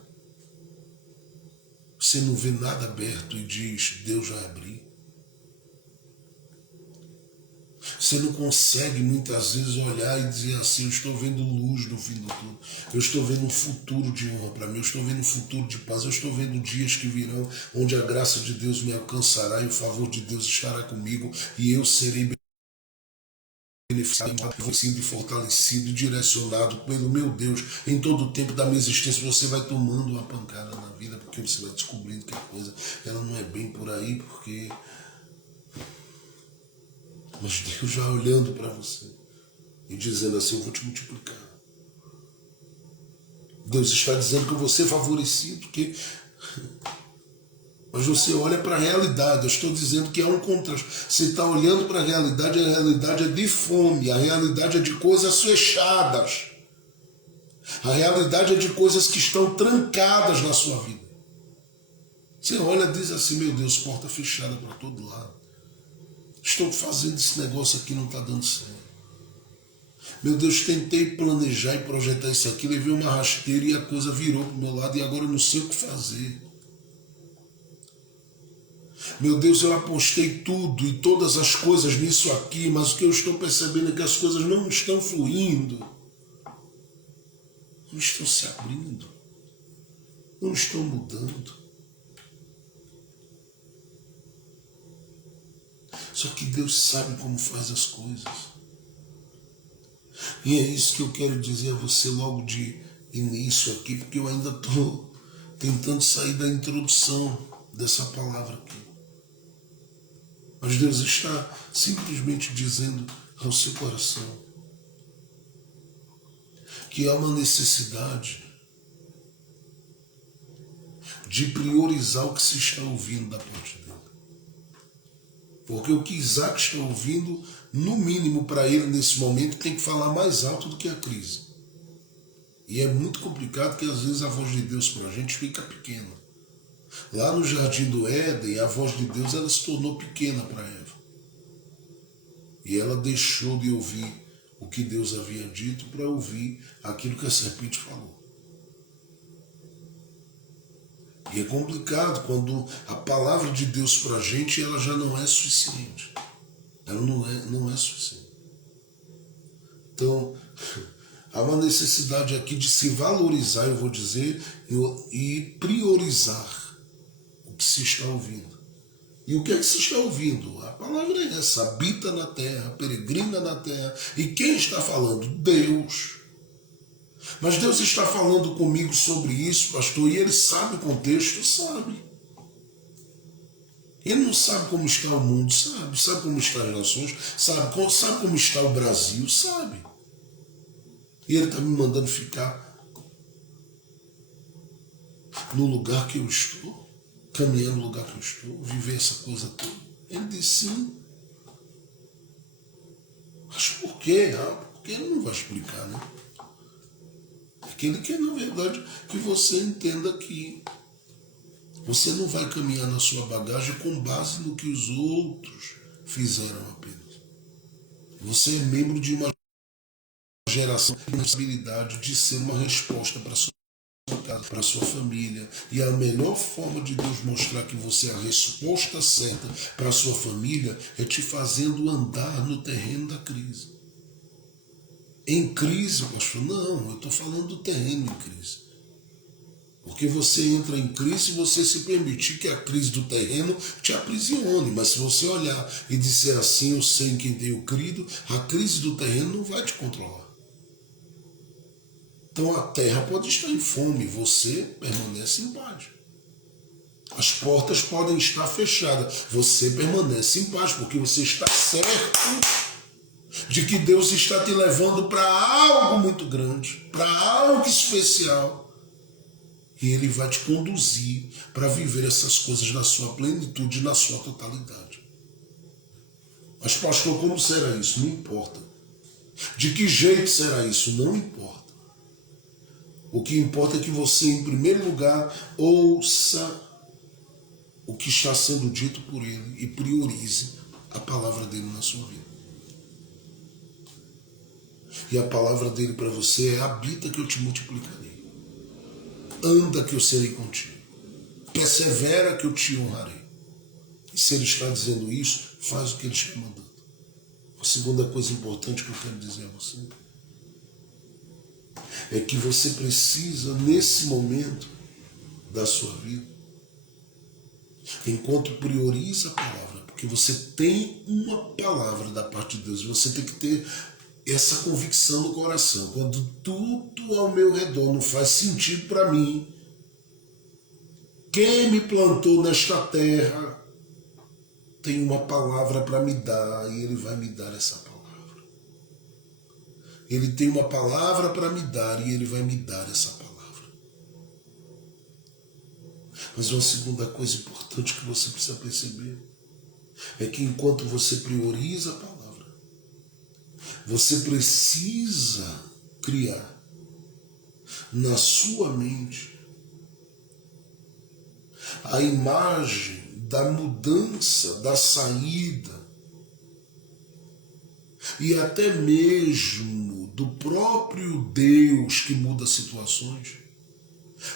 Você não vê nada aberto e diz, Deus vai abrir. Você não consegue muitas vezes olhar e dizer assim, eu estou vendo luz no fim do túnel, eu estou vendo um futuro de honra para mim, eu estou vendo um futuro de paz, eu estou vendo dias que virão onde a graça de Deus me alcançará e o favor de Deus estará comigo e eu serei beneficiado, e fortalecido e direcionado pelo meu Deus. Em todo o tempo da minha existência você vai tomando uma pancada na vida, porque você vai descobrindo que a coisa ela não é bem por aí, porque... Mas Deus já olhando para você e dizendo assim, eu vou te multiplicar. Deus está dizendo que você é favorecido, que... Mas você olha para a realidade, eu estou dizendo que há um contraste. Você está olhando para a realidade é de fome, a realidade é de coisas fechadas. A realidade é de coisas que estão trancadas na sua vida. Você olha e diz assim, meu Deus, porta fechada para todo lado. Estou fazendo esse negócio aqui, não está dando certo. Meu Deus, tentei planejar e projetar isso aqui, levei uma rasteira e a coisa virou para o meu lado e agora eu não sei o que fazer. Meu Deus, eu apostei tudo e todas as coisas nisso aqui, mas o que eu estou percebendo é que as coisas não estão fluindo, não estão se abrindo, não estão mudando. Só que Deus sabe como faz as coisas. E é isso que eu quero dizer a você logo de início aqui, porque eu ainda estou tentando sair da introdução dessa palavra aqui. Mas Deus está simplesmente dizendo ao seu coração que há uma necessidade de priorizar o que se está ouvindo da parte dele. Porque o que Isaac está ouvindo, no mínimo para ele nesse momento, tem que falar mais alto do que a crise. E é muito complicado que às vezes a voz de Deus para a gente fica pequena. Lá no Jardim do Éden, a voz de Deus ela se tornou pequena para Eva. E ela deixou de ouvir o que Deus havia dito para ouvir aquilo que a serpente falou. E é complicado quando a palavra de Deus para a gente ela já não é suficiente. Ela não é suficiente. Então, há uma necessidade aqui de se valorizar, eu vou dizer, e priorizar o que se está ouvindo. E o que é que se está ouvindo? A palavra é essa: habita na terra, peregrina na terra. E quem está falando? Deus. Mas Deus está falando comigo sobre isso, pastor, e Ele sabe o contexto? Sabe. Ele não sabe como está o mundo? Sabe. Sabe como estão as nações? Sabe como está o Brasil? Sabe. E Ele está me mandando ficar no lugar que eu estou, caminhando no lugar que eu estou, viver essa coisa toda. Ele disse sim. Mas por quê? Porque Ele não vai explicar, né? Ele quer, na verdade, que você entenda que você não vai caminhar na sua bagagem com base no que os outros fizeram apenas. Você é membro de uma geração que tem a responsabilidade de ser uma resposta para a sua casa, para a sua família. E a melhor forma de Deus mostrar que você é a resposta certa para a sua família é te fazendo andar no terreno da crise. Em crise, pastor? Não, eu estou falando do terreno em crise. Porque você entra em crise e você se permitir que a crise do terreno te aprisione. Mas se você olhar e disser assim, eu sei em quem tenho crido, a crise do terreno não vai te controlar. Então a terra pode estar em fome, você permanece em paz. As portas podem estar fechadas, você permanece em paz, porque você está certo de que Deus está te levando para algo muito grande, para algo especial. E Ele vai te conduzir para viver essas coisas na sua plenitude, na sua totalidade. Mas pastor, como será isso? Não importa. De que jeito será isso? Não importa. O que importa é que você, em primeiro lugar, ouça o que está sendo dito por Ele e priorize a palavra dele na sua vida. E a palavra dele para você é: habita que eu te multiplicarei. Anda que eu serei contigo. Persevera que eu te honrarei. E se ele está dizendo isso, faz o que ele está mandando. A segunda coisa importante que eu quero dizer a você é que você precisa, nesse momento da sua vida, enquanto prioriza a palavra, porque você tem uma palavra da parte de Deus, você tem que ter essa convicção no coração. Quando tudo ao meu redor não faz sentido para mim, quem me plantou nesta terra tem uma palavra para me dar, e Ele vai me dar essa palavra. Ele tem uma palavra para me dar, e Ele vai me dar essa palavra. Mas uma segunda coisa importante que você precisa perceber é que enquanto você prioriza a palavra, você precisa criar na sua mente a imagem da mudança, da saída e até mesmo do próprio Deus que muda situações,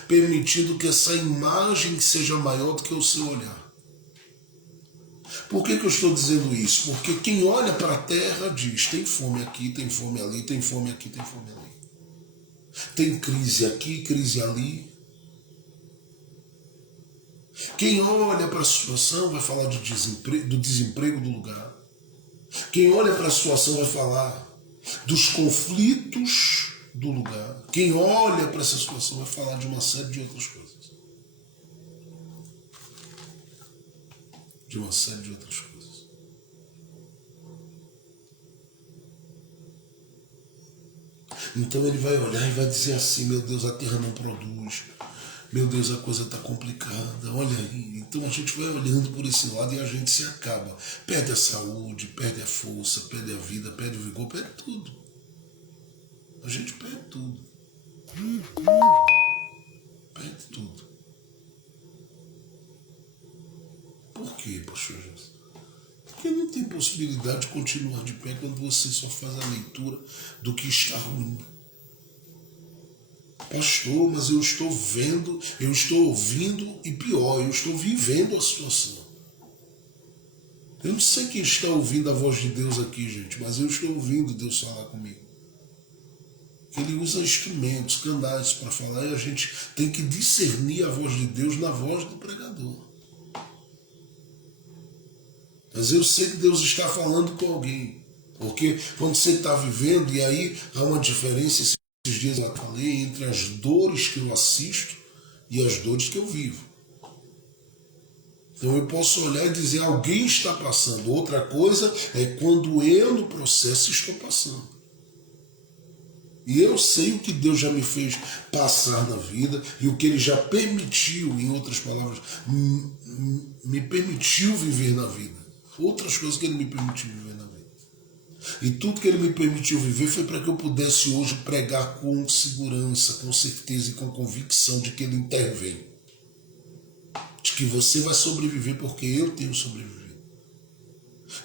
permitindo que essa imagem seja maior do que o seu olhar. Por que eu estou dizendo isso? Porque quem olha para a terra diz: tem fome aqui, tem fome ali, tem fome aqui, tem fome ali. Tem crise aqui, crise ali. Quem olha para a situação vai falar do desemprego do lugar. Quem olha para a situação vai falar dos conflitos do lugar. Quem olha para essa situação vai falar de uma série de outras coisas. De uma série de outras coisas. Então ele vai olhar e vai dizer assim: meu Deus, a terra não produz. Meu Deus, a coisa está complicada. Olha aí. Então a gente vai olhando por esse lado e a gente se acaba. Perde a saúde, perde a força, perde a vida, perde o vigor, perde tudo. A gente perde tudo. Perde tudo. Por quê, pastor Jesus? Porque não tem possibilidade de continuar de pé quando você só faz a leitura do que está ruim. Pastor, mas eu estou vendo, eu estou ouvindo e pior, eu estou vivendo a situação. Eu não sei quem está ouvindo a voz de Deus aqui, gente, mas eu estou ouvindo Deus falar comigo. Ele usa instrumentos, canais para falar e a gente tem que discernir a voz de Deus na voz do pregador. Mas eu sei que Deus está falando com alguém. Porque quando você está vivendo, e aí há uma diferença, esses dias eu falei, entre as dores que eu assisto e as dores que eu vivo. Então eu posso olhar e dizer, alguém está passando. Outra coisa é quando eu no processo estou passando. E eu sei o que Deus já me fez passar na vida e o que Ele já permitiu, em outras palavras, me permitiu viver na vida. Outras coisas que Ele me permitiu viver na vida. E tudo que Ele me permitiu viver foi para que eu pudesse hoje pregar com segurança, com certeza e com convicção de que Ele intervém. De que você vai sobreviver porque eu tenho sobrevivido.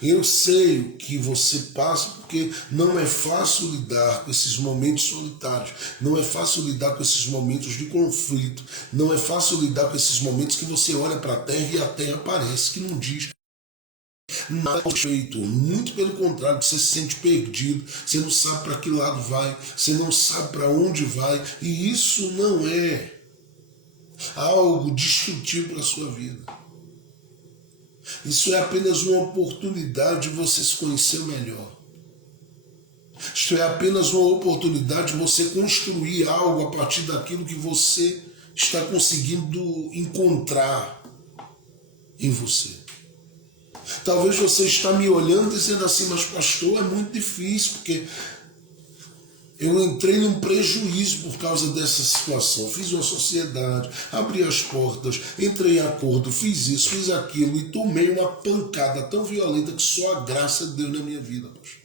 Eu sei o que você passa porque não é fácil lidar com esses momentos solitários, não é fácil lidar com esses momentos de conflito, não é fácil lidar com esses momentos que você olha para a terra e a terra parece que não diz nada a respeito, muito pelo contrário, você se sente perdido, você não sabe para que lado vai, você não sabe para onde vai, e isso não é algo destrutivo para a sua vida. Isso é apenas uma oportunidade de você se conhecer melhor. Isto é apenas uma oportunidade de você construir algo a partir daquilo que você está conseguindo encontrar em você. Talvez você está me olhando dizendo assim, mas pastor, é muito difícil, porque eu entrei num prejuízo por causa dessa situação. Fiz uma sociedade, abri as portas, entrei em acordo, fiz isso, fiz aquilo e tomei uma pancada tão violenta que só a graça deu na minha vida, pastor.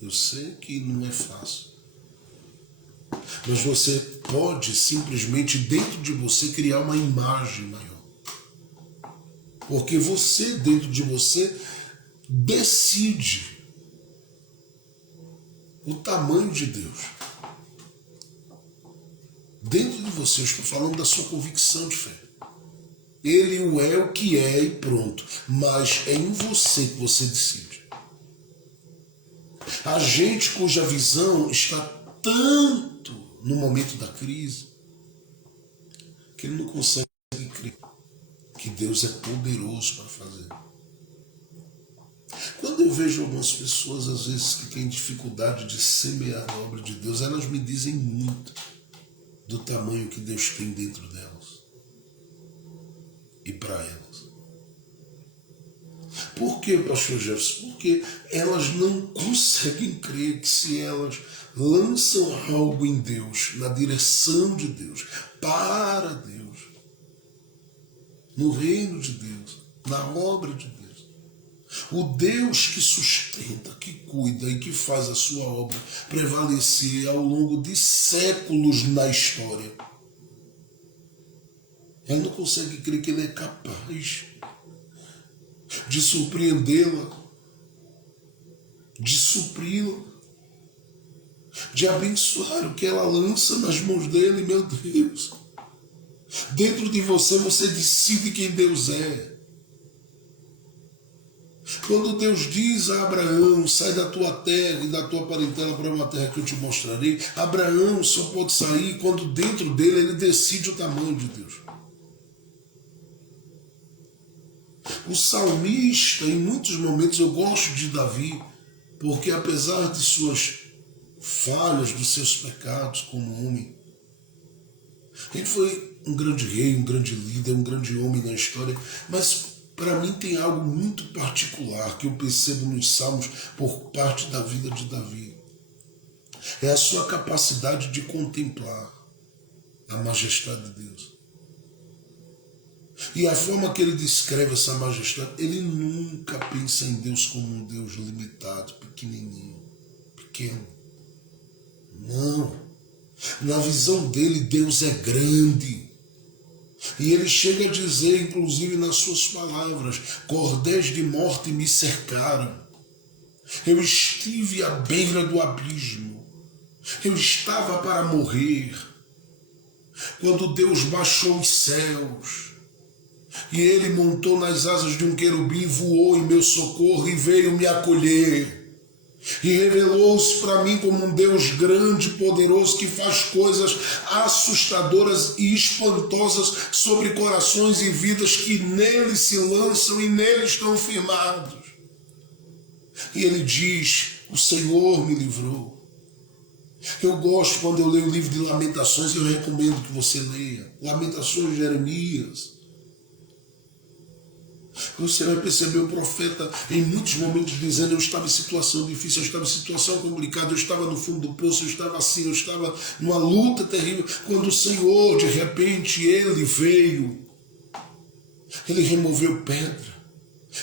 Eu sei que não é fácil. Mas você pode simplesmente dentro de você criar uma imagem maior. Porque você dentro de você decide o tamanho de Deus. Dentro de você, eu estou falando da sua convicção de fé. Ele é o que é e pronto. Mas é em você que você decide. A gente cuja visão está tanto no momento da crise que ele não consegue crer que Deus é poderoso para fazer. Quando eu vejo algumas pessoas, às vezes, que têm dificuldade de semear a obra de Deus, elas me dizem muito do tamanho que Deus tem dentro delas e para elas. Por que, pastor Jefferson? Porque elas não conseguem crer que se elas lançam algo em Deus, na direção de Deus, para Deus, no reino de Deus, na obra de Deus, o Deus que sustenta, que cuida e que faz a sua obra prevalecer ao longo de séculos na história, ela não consegue crer que Ele é capaz de surpreendê-la, de supri-la, de abençoar o que ela lança nas mãos dele. Meu Deus, dentro de você, você decide quem Deus é. Quando Deus diz a Abraão, sai da tua terra e da tua parentela para uma terra que eu te mostrarei, Abraão só pode sair quando dentro dele ele decide o tamanho de Deus. O salmista, em muitos momentos, eu gosto de Davi, porque apesar de suas falhas, dos seus pecados como homem, ele foi um grande rei, um grande líder, um grande homem na história, mas para mim tem algo muito particular que eu percebo nos salmos por parte da vida de Davi. É a sua capacidade de contemplar a majestade de Deus. E a forma que ele descreve essa majestade, ele nunca pensa em Deus como um Deus limitado, pequenininho, pequeno. Não. Na visão dele, Deus é grande. E ele chega a dizer, inclusive nas suas palavras, cordéis de morte me cercaram. Eu estive à beira do abismo. Eu estava para morrer. Quando Deus baixou os céus, e ele montou nas asas de um querubim, voou em meu socorro e veio me acolher. E revelou-se para mim como um Deus grande e poderoso que faz coisas assustadoras e espantosas sobre corações e vidas que nele se lançam e nele estão firmados. E ele diz, o Senhor me livrou. Eu gosto quando eu leio o livro de Lamentações, eu recomendo que você leia. Lamentações de Jeremias. Você vai perceber o profeta em muitos momentos dizendo, eu estava em situação difícil, eu estava em situação complicada, eu estava no fundo do poço, eu estava assim, eu estava numa luta terrível. Quando o Senhor, de repente, ele veio, ele removeu pedra,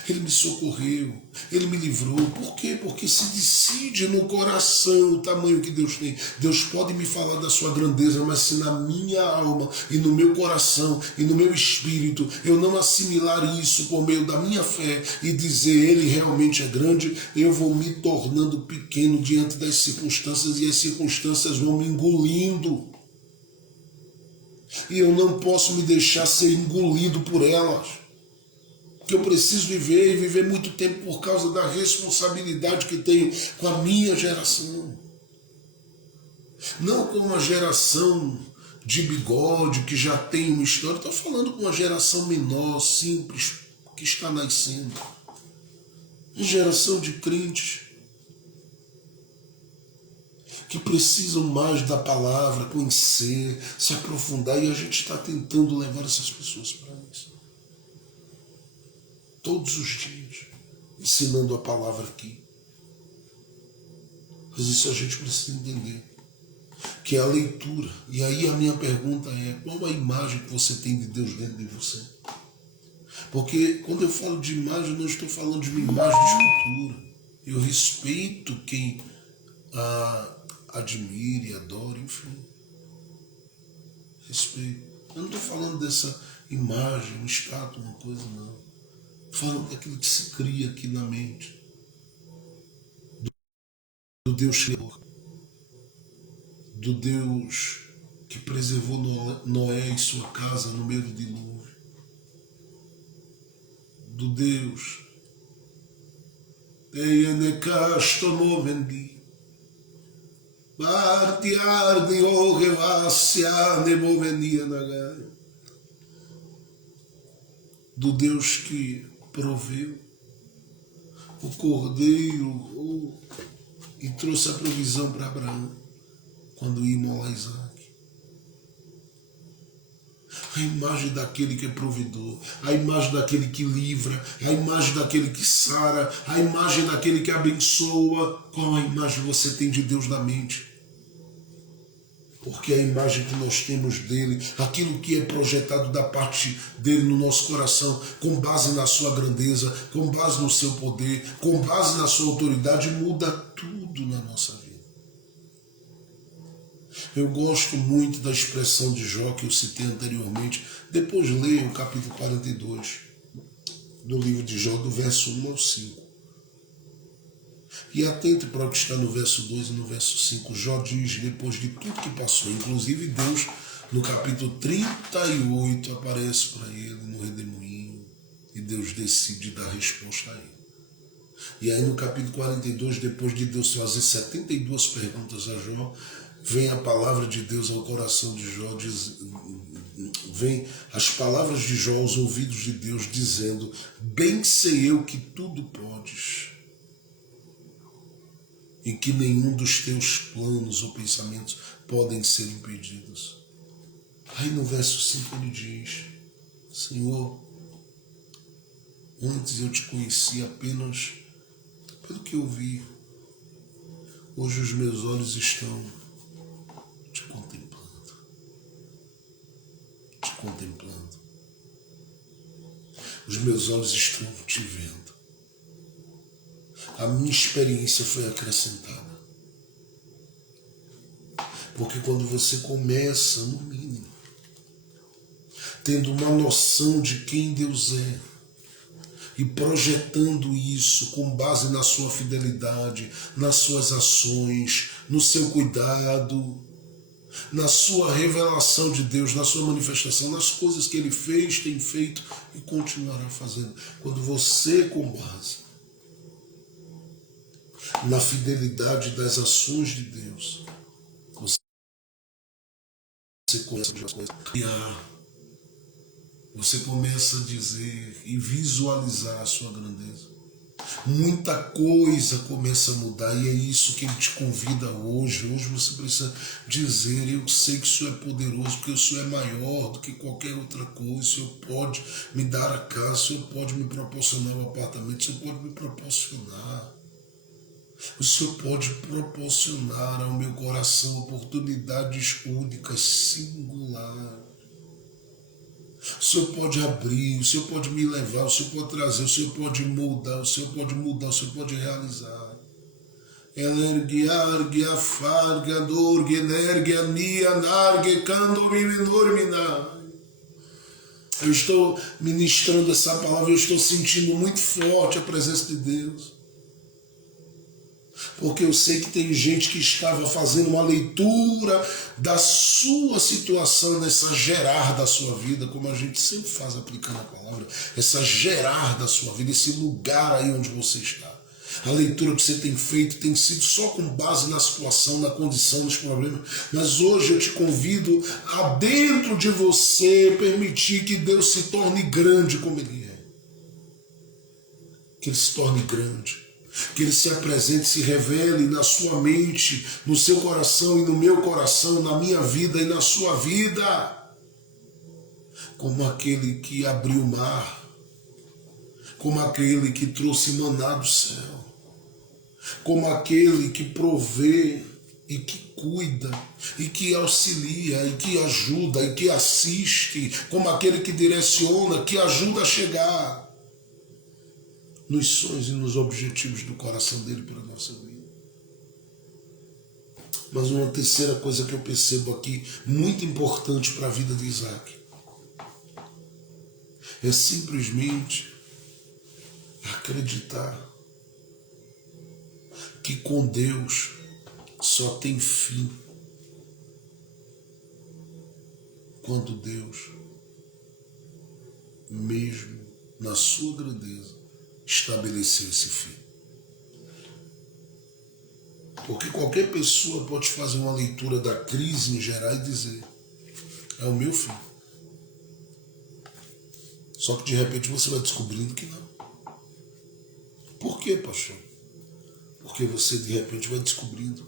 ele me socorreu, ele me livrou. Por quê? Porque se decide no coração o tamanho que Deus tem. Deus pode me falar da sua grandeza, mas se na minha alma e no meu coração e no meu espírito eu não assimilar isso por meio da minha fé e dizer ele realmente é grande, eu vou me tornando pequeno diante das circunstâncias e as circunstâncias vão me engolindo. E eu não posso me deixar ser engolido por elas. Que eu preciso viver e viver muito tempo por causa da responsabilidade que tenho com a minha geração. Não com uma geração de bigode que já tem uma história. Estou falando com uma geração menor, simples, que está nascendo. Uma geração de crentes que precisam mais da palavra, conhecer, se aprofundar. E a gente está tentando levar essas pessoas para isso. Todos os dias, ensinando a palavra aqui. Mas isso a gente precisa entender, que é a leitura. E aí a minha pergunta é, qual a imagem que você tem de Deus dentro de você? Porque quando eu falo de imagem, eu não estou falando de uma imagem de escultura. Eu respeito quem admire, adora, enfim. Respeito. Eu não estou falando dessa imagem, uma estátua, uma coisa, não. Falando daquilo que se cria aqui na mente, do Deus criador, do Deus que preservou Noé e sua casa no meio do dilúvio, do Deus do Deus que proveu o cordeiro e trouxe a provisão para Abraão quando ia imolar Isaac. A imagem daquele que é provedor, a imagem daquele que livra, a imagem daquele que sara, a imagem daquele que abençoa. Qual a imagem você tem de Deus na mente? Porque a imagem que nós temos dele, aquilo que é projetado da parte dele no nosso coração, com base na sua grandeza, com base no seu poder, com base na sua autoridade, muda tudo na nossa vida. Eu gosto muito da expressão de Jó que eu citei anteriormente. Depois leia o capítulo 42 do livro de Jó, do verso 1 ao 5. E atente para o que está no verso 2 e no verso 5. Jó diz, depois de tudo que passou, inclusive Deus, no capítulo 38, aparece para ele no redemoinho e Deus decide dar resposta a ele. E aí no capítulo 42, depois de Deus fazer 72 perguntas a Jó, vem a palavra de Deus ao coração de Jó, vem as palavras de Jó aos ouvidos de Deus, dizendo, bem sei eu que tudo podes, e que nenhum dos teus planos ou pensamentos podem ser impedidos. Aí no verso 5 ele diz, Senhor, antes eu te conheci apenas pelo que eu vi, hoje os meus olhos estão te contemplando, os meus olhos estão te vendo. A minha experiência foi acrescentada. Porque quando você começa, no mínimo, tendo uma noção de quem Deus é e projetando isso com base na sua fidelidade, nas suas ações, no seu cuidado, na sua revelação de Deus, na sua manifestação, nas coisas que Ele fez, tem feito e continuará fazendo. Quando você, com base na fidelidade das ações de Deus, você começa a criar, você começa a dizer e visualizar a sua grandeza. Muita coisa começa a mudar e é isso que Ele te convida hoje. Hoje você precisa dizer: eu sei que o Senhor é poderoso, porque o Senhor é maior do que qualquer outra coisa. O Senhor pode me dar a casa, o Senhor pode me proporcionar um apartamento, o Senhor pode me proporcionar. O Senhor pode proporcionar ao meu coração oportunidades únicas, singulares. O Senhor pode abrir, o Senhor pode me levar, o Senhor pode trazer, o Senhor pode mudar, o Senhor pode mudar, o Senhor pode realizar. Energia, farga, dorge, energia, nia, nargue, cando, minormina. Eu estou ministrando essa palavra, eu estou sentindo muito forte a presença de Deus. Porque eu sei que tem gente que estava fazendo uma leitura da sua situação, nessa gerar da sua vida, como a gente sempre faz aplicando a palavra, essa gerar da sua vida, esse lugar aí onde você está. A leitura que você tem feito tem sido só com base na situação, na condição, nos problemas. Mas hoje eu te convido a dentro de você permitir que Deus se torne grande como Ele é. Que Ele se torne grande. Que Ele se apresente, se revele na sua mente, no seu coração e no meu coração, na minha vida e na sua vida, como aquele que abriu o mar, como aquele que trouxe maná do céu, como aquele que provê e que cuida, e que auxilia, e que ajuda, e que assiste, como aquele que direciona, que ajuda a chegar nos sonhos e nos objetivos do coração dele para a nossa vida. Mas uma terceira coisa que eu percebo aqui, muito importante para a vida de Isaac, é simplesmente acreditar que com Deus só tem fim quando Deus, mesmo na sua grandeza, estabeleceu esse fim. Porque qualquer pessoa pode fazer uma leitura da crise em geral e dizer: é o meu fim. Só que de repente você vai descobrindo que não. Por quê, pastor? Porque você de repente vai descobrindo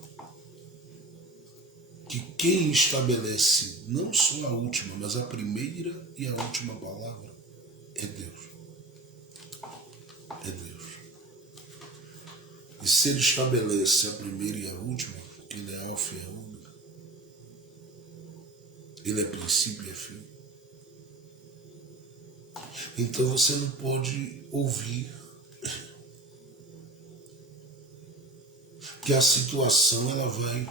que quem estabelece não só a última, mas a primeira e a última palavra é Deus. É Deus. E se Ele estabelece a primeira e a última, porque Ele é alfa e é ômega, Ele é princípio e é fim, então você não pode ouvir que a situação ela vai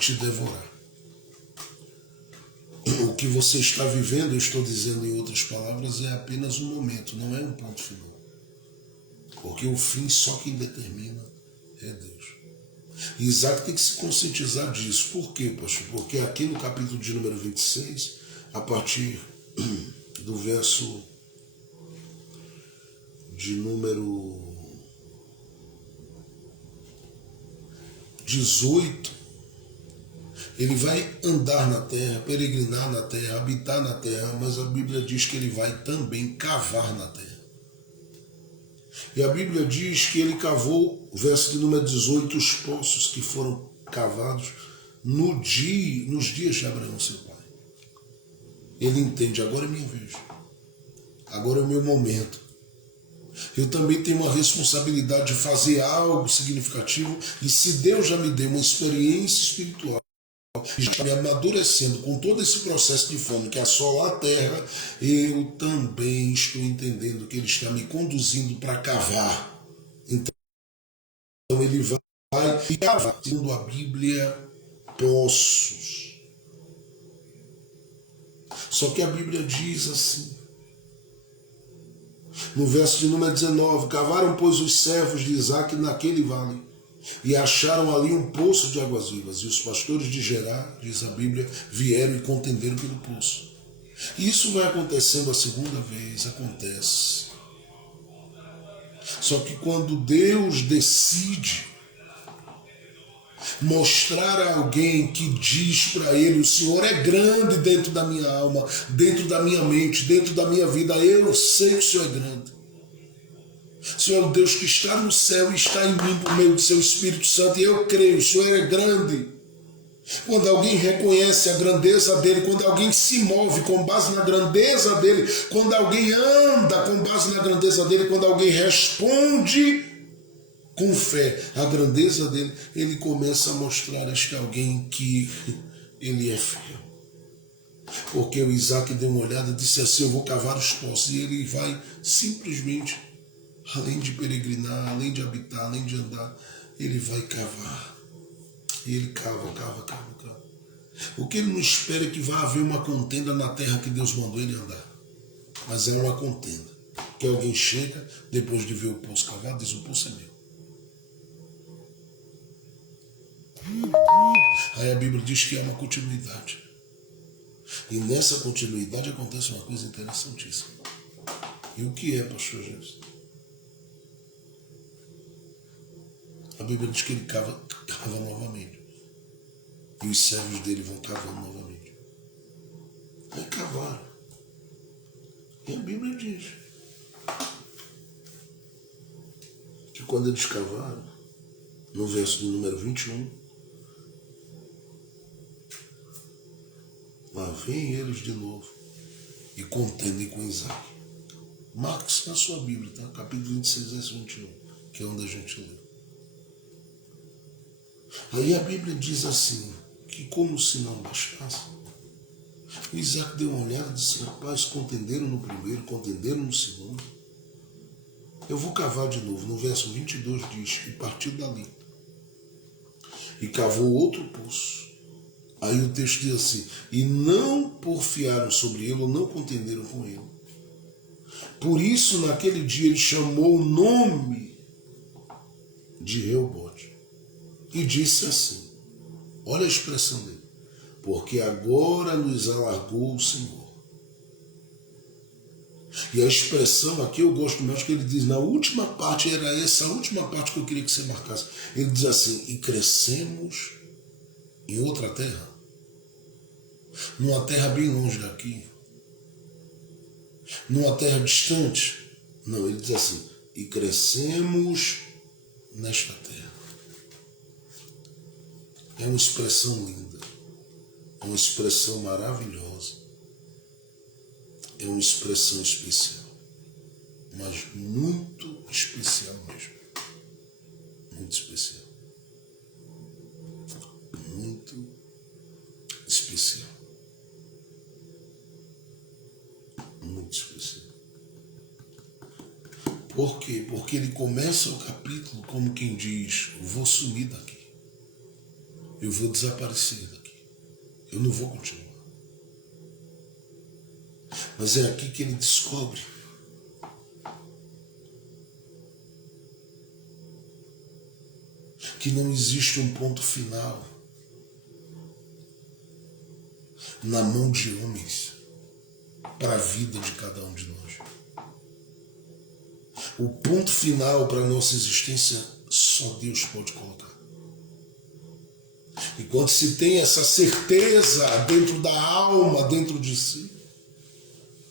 te devorar. O que você está vivendo, eu estou dizendo em outras palavras, é apenas um momento, não é um ponto final. Porque o fim só quem determina é Deus. E Isaac tem que se conscientizar disso. Por quê, pastor? Porque aqui no capítulo de número 26, a partir do verso de número 18, ele vai andar na terra, peregrinar na terra, habitar na terra, mas a Bíblia diz que ele vai também cavar na terra. E a Bíblia diz que ele cavou, verso de número 18, os poços que foram cavados nos dias de Abraão, seu pai. Ele entende: agora é minha vez, agora é o meu momento. Eu também tenho uma responsabilidade de fazer algo significativo, e se Deus já me deu uma experiência espiritual, e já está me amadurecendo com todo esse processo de fome que assola a terra, eu também estou entendendo que Ele está me conduzindo para cavar. Então Ele vai cavar, segundo a Bíblia, poços. Só que a Bíblia diz assim, no verso de número 19, cavaram, pois, os servos de Isaque naquele vale, e acharam ali um poço de águas vivas, e os pastores de Gerar, diz a Bíblia, vieram e contenderam pelo poço. E isso vai acontecendo a segunda vez, acontece. Só que quando Deus decide mostrar a alguém que diz para ele, o Senhor é grande dentro da minha alma, dentro da minha mente, dentro da minha vida, eu sei que o Senhor é grande. O Senhor é o Deus que está no céu e está em mim por meio do seu Espírito Santo, e eu creio, o Senhor é grande. Quando alguém reconhece a grandeza dele, quando alguém se move com base na grandeza dele, quando alguém anda com base na grandeza dele, quando alguém responde com fé a grandeza dele, ele começa a mostrar a este alguém que ele é fiel. Porque o Isaque deu uma olhada e disse assim, eu vou cavar os poços, e ele vai simplesmente, além de peregrinar, além de habitar, além de andar, ele vai cavar. E ele cava. O que ele não espera é que vá haver uma contenda na terra que Deus mandou ele andar. Mas é uma contenda. Que alguém chega, depois de ver o poço cavado, diz, o poço é meu. Aí a Bíblia diz que é uma continuidade. E nessa continuidade acontece uma coisa interessantíssima. E o que é, pastor Jesus? A Bíblia diz que ele cava novamente. E os servos dele vão cavando novamente. Aí cavaram. E a Bíblia diz que quando eles cavaram, no verso de número 21, lá vem eles de novo e contendem com Isaque. Marque isso na sua Bíblia, tá? Capítulo 26, verso 21, que é onde a gente lê. Aí a Bíblia diz assim, que como se não bastasse, o Isaque deu uma olhada e disse, rapaz, contenderam no primeiro, contenderam no segundo. Eu vou cavar de novo. No verso 22 diz, e partiu dali, e cavou outro poço. Aí o texto diz assim, e não porfiaram sobre ele, ou não contenderam com ele. Por isso, naquele dia, ele chamou o nome de Reobote. E disse assim, olha a expressão dele, porque agora nos alargou o Senhor. E a expressão aqui eu gosto mais que ele diz, na última parte, era essa a última parte que eu queria que você marcasse. Ele diz assim, e crescemos em outra terra, numa terra bem longe daqui, numa terra distante. Não, ele diz assim, e crescemos nesta terra. É uma expressão linda, é uma expressão maravilhosa, é uma expressão especial, mas muito especial mesmo, muito especial, muito especial, muito especial. Por quê? Porque ele começa o capítulo como quem diz, vou sumir daqui. Eu vou desaparecer daqui. Eu não vou continuar. Mas é aqui que ele descobre que não existe um ponto final na mão de homens para a vida de cada um de nós. O ponto final para a nossa existência só Deus pode colocar. E quando se tem essa certeza dentro da alma, dentro de si,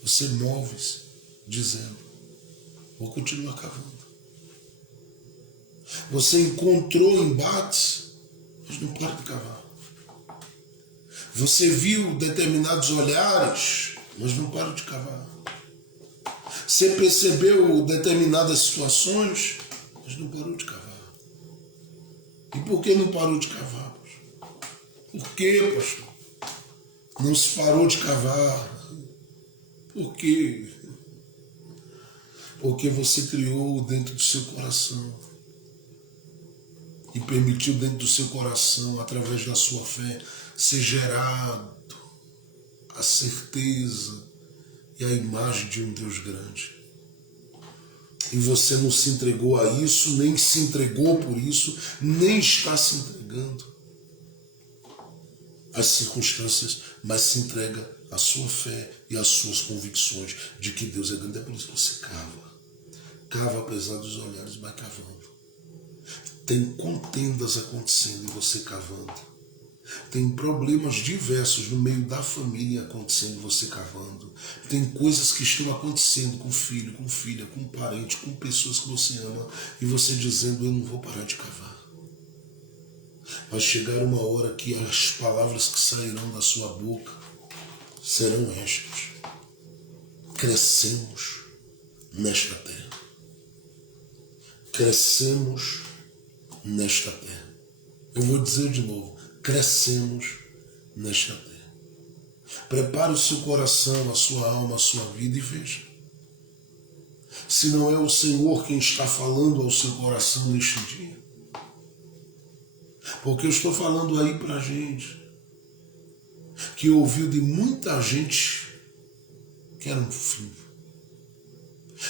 você move-se dizendo, vou continuar cavando. Você encontrou embates, mas não para de cavar. Você viu determinados olhares, mas não para de cavar. Você percebeu determinadas situações, mas não parou de cavar. E por que não parou de cavar? Por que, pastor? Não se parou de cavar. Por quê? Porque você criou dentro do seu coração e permitiu dentro do seu coração, através da sua fé, ser gerado a certeza e a imagem de um Deus grande. E você não se entregou a isso, nem se entregou por isso, nem está se entregando às circunstâncias, mas se entrega à sua fé e às suas convicções de que Deus é grande. É por isso que você cava. Cava apesar dos olhares, vai cavando. Tem contendas acontecendo e você cavando. Tem problemas diversos no meio da família acontecendo e você cavando. Tem coisas que estão acontecendo com filho, com filha, com parente, com pessoas que você ama e você dizendo, eu não vou parar de cavar. Vai chegar uma hora que as palavras que sairão da sua boca serão estas. Crescemos nesta terra. Crescemos nesta terra. Eu vou dizer de novo. Crescemos nesta terra. Prepare o seu coração, a sua alma, a sua vida e veja. Se não é o Senhor quem está falando ao seu coração neste dia. Porque eu estou falando aí pra gente que ouviu de muita gente que era um fim.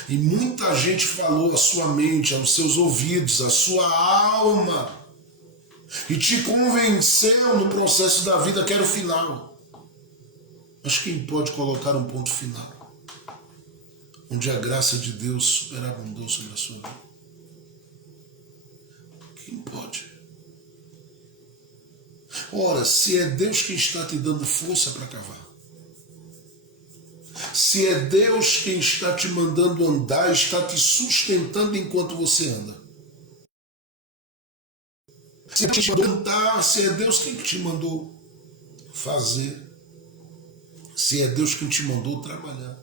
E muita gente falou à sua mente, aos seus ouvidos, à sua alma e te convenceu no processo da vida que era o final. Mas quem pode colocar um ponto final? Onde a graça de Deus superabundou sobre a sua vida? Quem pode? Ora, se é Deus quem está te dando força para cavar, se é Deus quem está te mandando andar, está te sustentando enquanto você anda, se é Deus quem te mandou andar, se é Deus quem te mandou fazer, se é Deus quem te mandou trabalhar,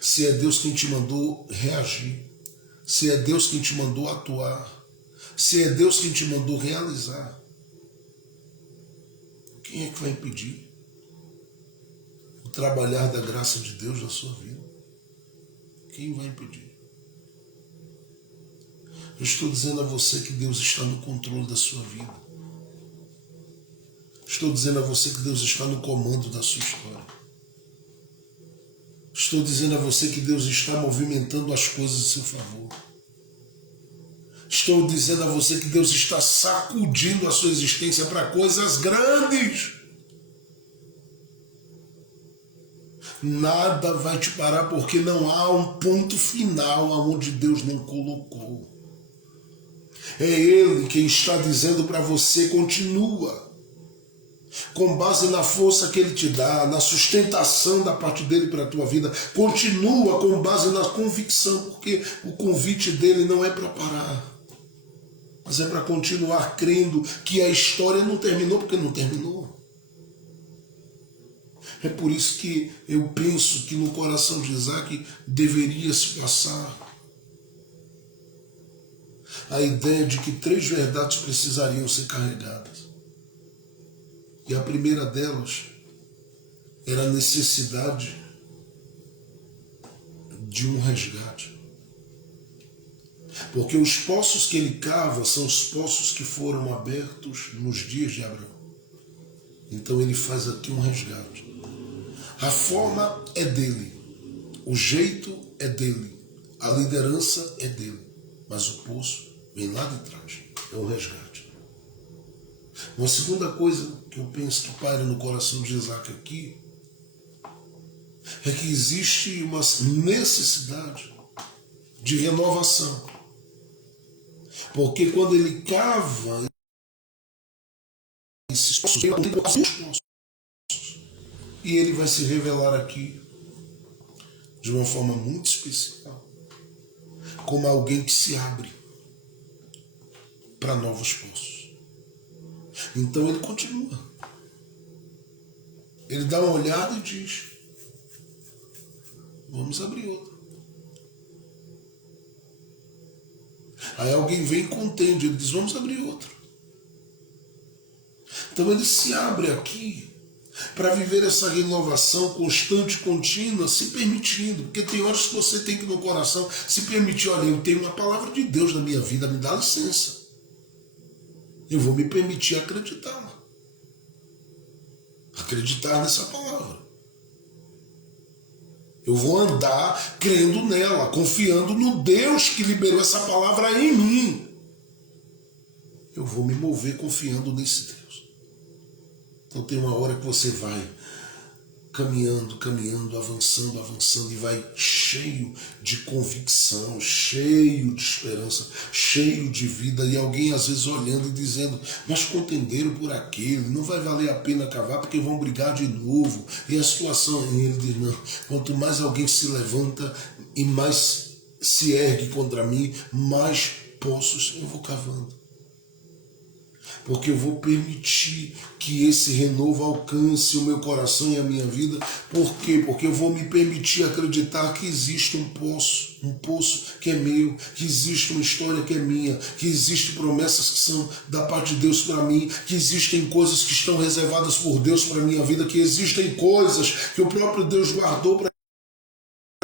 se é Deus quem te mandou reagir, se é Deus quem te mandou atuar, se é Deus quem te mandou realizar, quem é que vai impedir o trabalhar da graça de Deus na sua vida? Quem vai impedir? Eu estou dizendo a você que Deus está no controle da sua vida. Estou dizendo a você que Deus está no comando da sua história. Estou dizendo a você que Deus está movimentando as coisas em seu favor. Estou dizendo a você que Deus está sacudindo a sua existência para coisas grandes. Nada vai te parar porque não há um ponto final aonde Deus não colocou. É Ele quem está dizendo para você, continua. Com base na força que Ele te dá, na sustentação da parte dEle para a tua vida, continua com base na convicção, porque o convite dEle não é para parar. Mas é para continuar crendo que a história não terminou, porque não terminou. É por isso que eu penso que no coração de Isaac deveria se passar a ideia de que 3 verdades precisariam ser carregadas. E a primeira delas era a necessidade de um resgate. Porque os poços que ele cava são os poços que foram abertos nos dias de Abraão. Então ele faz aqui um resgate. A forma é dele, o jeito é dele, a liderança é dele, mas o poço vem lá de trás, é um resgate. Uma segunda coisa que eu penso que paira no coração de Isaac aqui é que existe uma necessidade de renovação. Porque quando ele cava esses poços, e ele vai se revelar aqui de uma forma muito especial, como alguém que se abre para novos poços. Então ele continua. Ele dá uma olhada e diz, vamos abrir outro. Aí alguém vem e contende, ele diz, vamos abrir outro. Então ele se abre aqui para viver essa renovação constante, contínua, se permitindo. Porque tem horas que você tem que no coração se permitir, olha, eu tenho uma palavra de Deus na minha vida, me dá licença. Eu vou me permitir acreditá-la. Acreditar nessa palavra. Eu vou andar crendo nela, confiando no Deus que liberou essa palavra em mim. Eu vou me mover confiando nesse Deus. Então tem uma hora que você vai caminhando, avançando e vai cheio de convicção, cheio de esperança, cheio de vida, e alguém às vezes olhando e dizendo, mas contenderam por aquele, não vai valer a pena cavar porque vão brigar de novo, e a situação, e ele diz, não, quanto mais alguém se levanta e mais se ergue contra mim, mais poços eu vou cavando. Porque eu vou permitir que esse renovo alcance o meu coração e a minha vida. Por quê? Porque eu vou me permitir acreditar que existe um poço que é meu, que existe uma história que é minha, que existem promessas que são da parte de Deus para mim, que existem coisas que estão reservadas por Deus para a minha vida, que existem coisas que o próprio Deus guardou para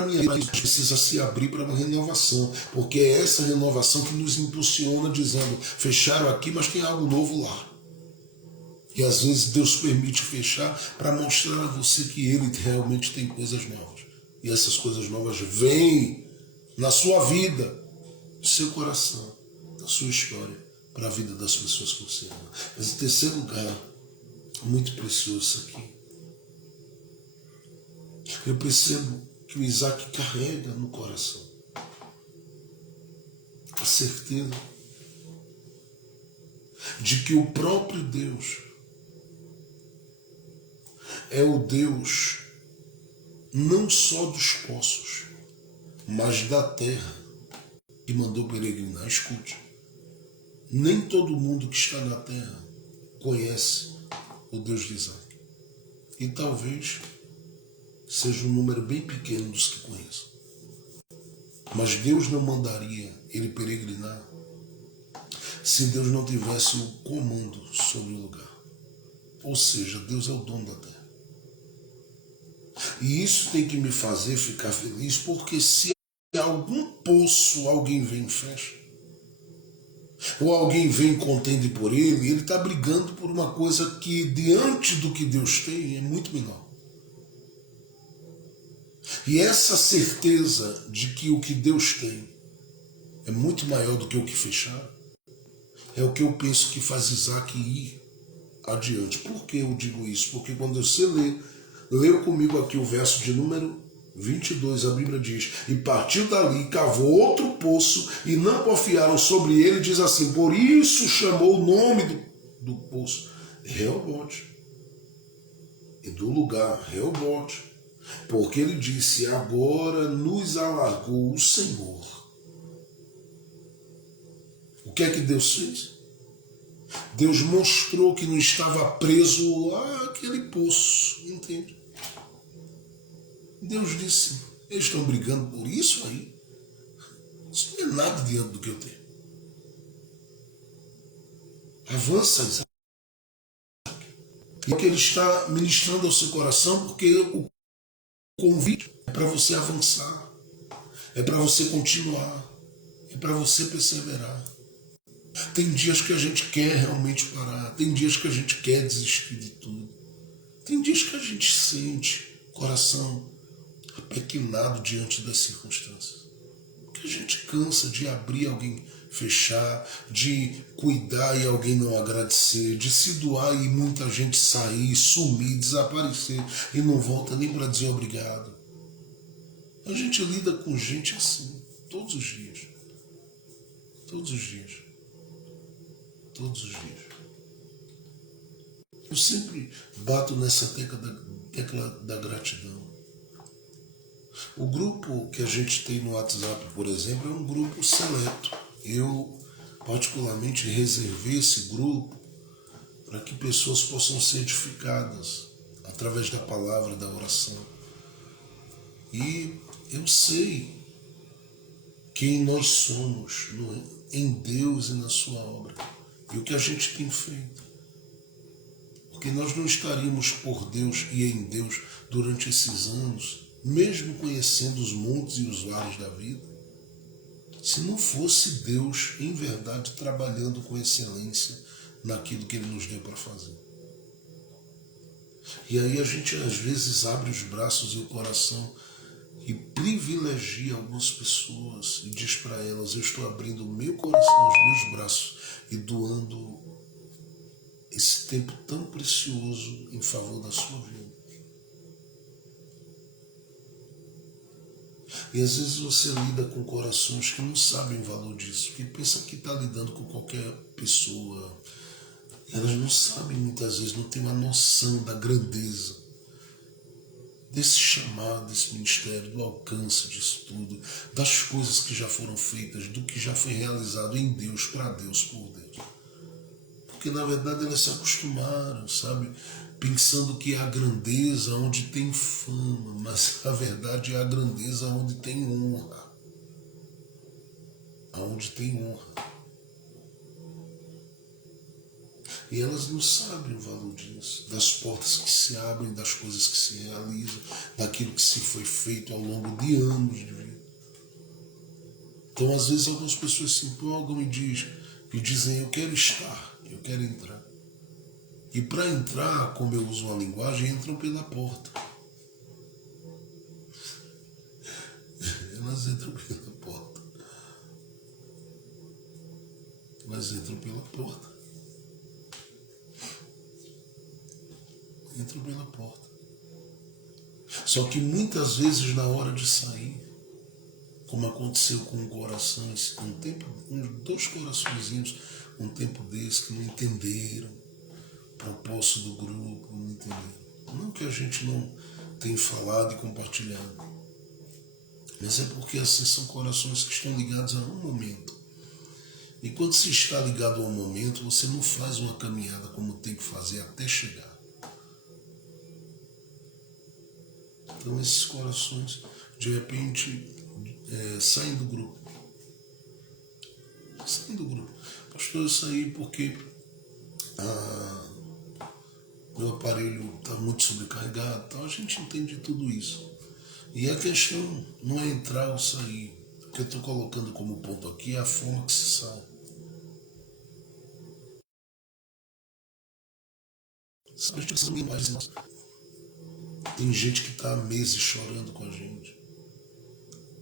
minha vida. Precisa se abrir para uma renovação, porque é essa renovação que nos impulsiona dizendo, fecharam aqui, mas tem algo novo lá. E às vezes Deus permite fechar para mostrar a você que Ele realmente tem coisas novas. E essas coisas novas vêm na sua vida, no seu coração, na sua história, para a vida das pessoas que você ama. Mas em terceiro lugar, muito precioso isso aqui, eu percebo que o Isaac carrega no coração a certeza de que o próprio Deus é o Deus não só dos poços, mas da terra que mandou peregrinar. Escute, nem todo mundo que está na terra conhece o Deus de Isaac. E talvez seja um número bem pequeno dos que conheçam. Mas Deus não mandaria ele peregrinar se Deus não tivesse o comando sobre o lugar. Ou seja, Deus é o dono da terra. E isso tem que me fazer ficar feliz, porque se algum poço alguém vem e fecha, ou alguém vem e contende por ele está brigando por uma coisa que, diante do que Deus tem, é muito menor. E essa certeza de que o que Deus tem é muito maior do que o que fechar, é o que eu penso que faz Isaac ir adiante. Por que eu digo isso? Porque quando você leu comigo aqui o verso de número 22, a Bíblia diz, e partiu dali, cavou outro poço, e não porfiaram sobre ele, diz assim, por isso chamou o nome do poço Reobote, e do lugar Reobote, porque ele disse, agora nos alargou o Senhor. O que é que Deus fez? Deus mostrou que não estava preso àquele poço, entende? Deus disse, eles estão brigando por isso aí? Isso não é nada diante do que eu tenho. Avança, Isaac. E é que ele está ministrando ao seu coração, porque o convite é para você avançar, é para você continuar, é para você perseverar. Tem dias que a gente quer realmente parar, tem dias que a gente quer desistir de tudo, tem dias que a gente sente o coração apequenado diante das circunstâncias, que a gente cansa de abrir, alguém fechar, de cuidar e alguém não agradecer, de se doar e muita gente sair, sumir, desaparecer e não volta nem para dizer obrigado. A gente lida com gente assim, todos os dias. Todos os dias. Todos os dias. Eu sempre bato nessa tecla da gratidão. O grupo que a gente tem no WhatsApp, por exemplo, é um grupo seleto. Eu, particularmente, reservei esse grupo para que pessoas possam ser edificadas através da palavra, da oração. E eu sei quem nós somos em Deus e na sua obra. E o que a gente tem feito. Porque nós não estaríamos por Deus e em Deus durante esses anos, mesmo conhecendo os montes e os vales da vida, se não fosse Deus, em verdade, trabalhando com excelência naquilo que Ele nos deu para fazer. E aí a gente às vezes abre os braços e o coração e privilegia algumas pessoas e diz para elas: eu estou abrindo o meu coração, os meus braços e doando esse tempo tão precioso em favor da sua vida. E às vezes você lida com corações que não sabem o valor disso, que pensa que está lidando com qualquer pessoa. Elas não sabem muitas vezes, não têm uma noção da grandeza desse chamado, desse ministério, do alcance disso tudo, das coisas que já foram feitas, do que já foi realizado em Deus, para Deus, por Deus. Porque na verdade elas se acostumaram, sabe? Pensando que há grandeza onde tem fama, mas na verdade é a grandeza onde tem honra. Aonde tem honra. E elas não sabem o valor disso, das portas que se abrem, das coisas que se realizam, daquilo que se foi feito ao longo de anos de vida. Então, às vezes, algumas pessoas se empolgam e dizem: eu quero estar, eu quero entrar. E para entrar, como eu uso uma linguagem, entram pela porta. Elas entram pela porta. Elas entram pela porta. Entram pela porta. Só que muitas vezes na hora de sair, como aconteceu com um coração, dois coraçõezinhos, um tempo desse, que não entenderam o propósito do grupo, não entenderam. Não que a gente não tenha falado e compartilhado, mas é porque assim são corações que estão ligados a um momento. E quando se está ligado a um momento, você não faz uma caminhada como tem que fazer até chegar. Então esses corações, de repente, saem do grupo. Saem do grupo. Pastor, eu saí porque meu aparelho está muito sobrecarregado. Então a gente entende tudo isso. E a questão não é entrar ou sair. O que eu estou colocando como ponto aqui é a forma que se sai. A gente precisa mais. Tem gente que está há meses chorando com a gente.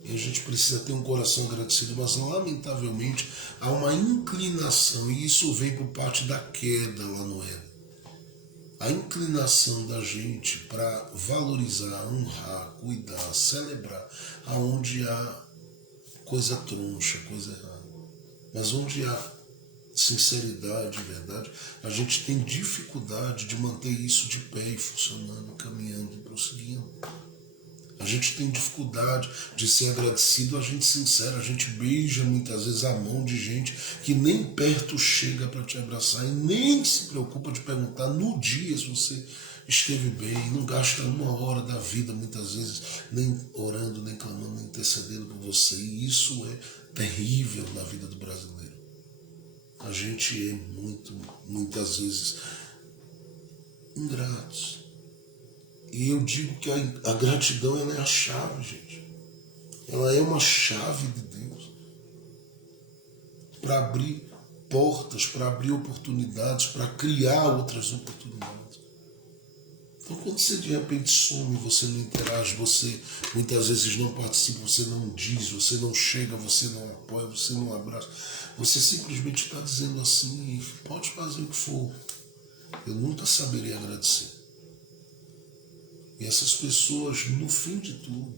E a gente precisa ter um coração agradecido, mas lamentavelmente há uma inclinação, e isso vem por parte da queda lá no Éden. A inclinação da gente para valorizar, honrar, cuidar, celebrar, aonde há coisa troncha, coisa errada. Mas onde há sinceridade, verdade, a gente tem dificuldade de manter isso de pé e funcionando, caminhando e prosseguindo. A gente tem dificuldade de ser agradecido, a gente sincero, a gente beija muitas vezes a mão de gente que nem perto chega para te abraçar e nem se preocupa de perguntar no dia se você esteve bem, não gasta uma hora da vida muitas vezes nem orando, nem clamando, nem intercedendo por você. E isso é terrível na vida do brasileiro. A gente é muitas vezes ingratos. E eu digo que a gratidão ela é a chave, gente. Ela é uma chave de Deus para abrir portas, para abrir oportunidades, para criar outras oportunidades. Então, quando você de repente some, você não interage, você muitas vezes não participa, você não diz, você não chega, você não apoia, você não abraça, você simplesmente está dizendo assim: pode fazer o que for, eu nunca saberei agradecer. E essas pessoas, no fim de tudo,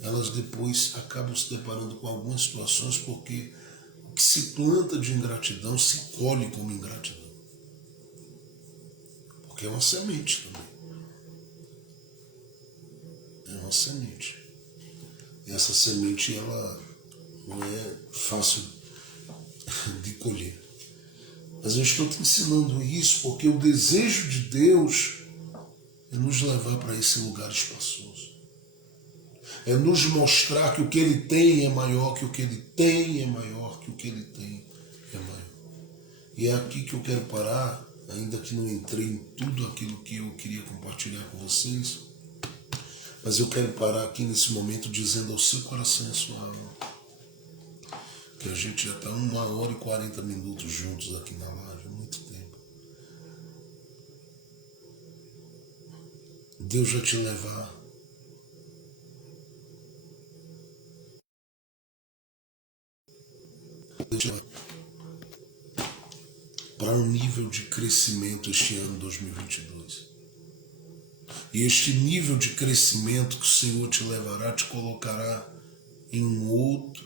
elas depois acabam se deparando com algumas situações porque o que se planta de ingratidão se colhe como ingratidão. Porque é uma semente também. É uma semente. E essa semente, ela não é fácil de colher. Mas eu estou te ensinando isso porque o desejo de Deus é nos levar para esse lugar espaçoso. É nos mostrar que o que Ele tem é maior, que o que Ele tem é maior, que o que Ele tem é maior. E é aqui que eu quero parar, ainda que não entrei em tudo aquilo que eu queria compartilhar com vocês, mas eu quero parar aqui nesse momento dizendo ao seu coração e à sua alma que a gente já está 1 hora e 40 minutos juntos aqui na live, há muito tempo. Deus vai te levar para um nível de crescimento este ano 2022. E este nível de crescimento que o Senhor te levará, te colocará em um outro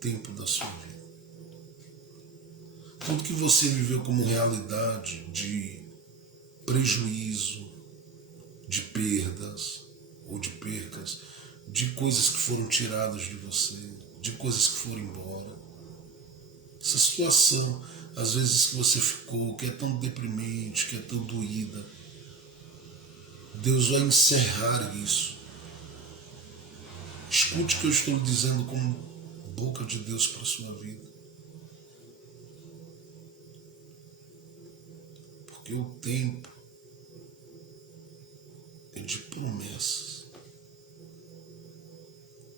tempo da sua vida. Tudo que você viveu como realidade de prejuízo, de perdas ou de percas, de coisas que foram tiradas de você, de coisas que foram embora. Essa situação, às vezes que você ficou, que é tão deprimente, que é tão doída, Deus vai encerrar isso. Escute o que eu estou lhe dizendo como boca de Deus para a sua vida. Porque o tempo é de promessas.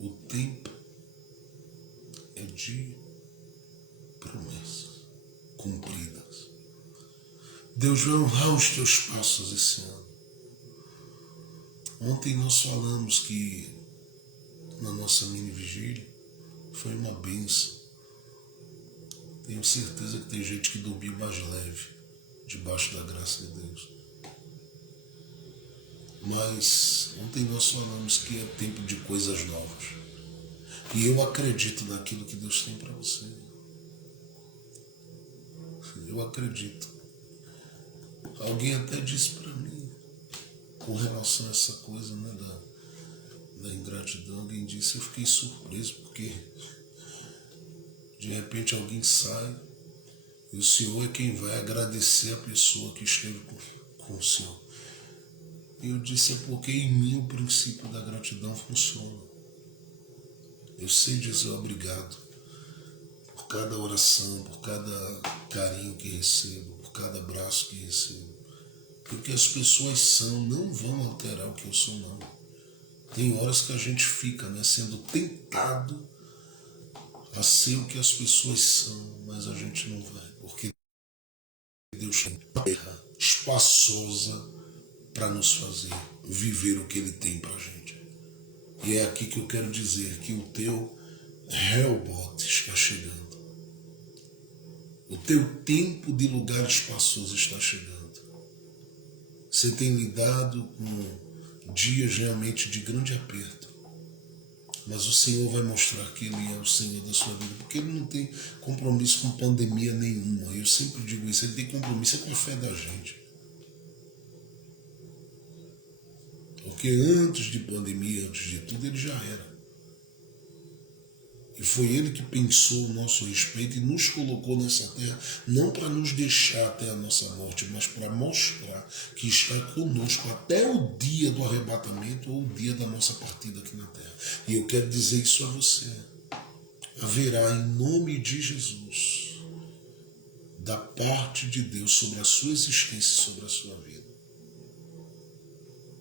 O tempo é de promessas cumpridas. Deus vai honrar os teus passos esse ano. Ontem nós falamos que na nossa mini vigília foi uma bênção. Tenho certeza que tem gente que dormiu mais leve debaixo da graça de Deus. Mas ontem nós falamos que é tempo de coisas novas. E eu acredito naquilo que Deus tem para você. Eu acredito. Alguém até disse para mim, com relação a essa coisa, né, da ingratidão, alguém disse, eu fiquei surpreso, porque de repente alguém sai e o Senhor é quem vai agradecer a pessoa que esteve com o Senhor. E eu disse, é porque em mim o princípio da gratidão funciona. Eu sei dizer obrigado por cada oração, por cada carinho que recebo, por cada abraço que recebo. Porque as pessoas são, não vão alterar o que eu sou, não. Tem horas que a gente fica, né, sendo tentado a ser o que as pessoas são, mas a gente não vai, porque Deus tem uma terra espaçosa para nos fazer viver o que Ele tem para a gente. E é aqui que eu quero dizer que o teu Rehoboth está chegando. O teu tempo de lugar espaçoso está chegando. Você tem lidado com dias realmente de grande aperto. Mas o Senhor vai mostrar que Ele é o Senhor da sua vida, porque Ele não tem compromisso com pandemia nenhuma. Eu sempre digo isso, Ele tem compromisso com a fé da gente. Porque antes de pandemia, antes de tudo, Ele já era. E foi Ele que pensou o nosso respeito e nos colocou nessa terra, não para nos deixar até a nossa morte, mas para mostrar que está conosco até o dia do arrebatamento ou o dia da nossa partida aqui na terra. E eu quero dizer isso a você. Haverá, em nome de Jesus, da parte de Deus sobre a sua existência e sobre a sua vida,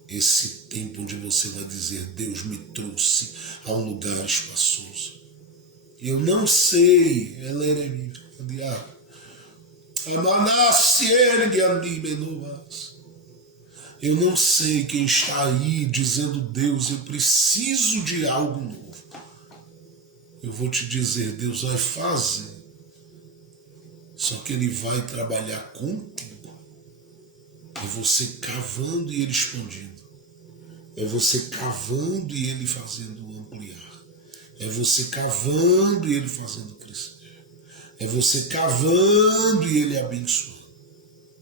esse tempo onde você vai dizer, Deus me trouxe a um lugar espaçoso. Eu não sei, eu não sei quem está aí dizendo, Deus, eu preciso de algo novo. Eu vou te dizer, Deus vai fazer, só que Ele vai trabalhar contigo. É você cavando e Ele expandindo. É você cavando e Ele fazendo ampliar. É você cavando e Ele fazendo crescer. É você cavando e Ele abençoando.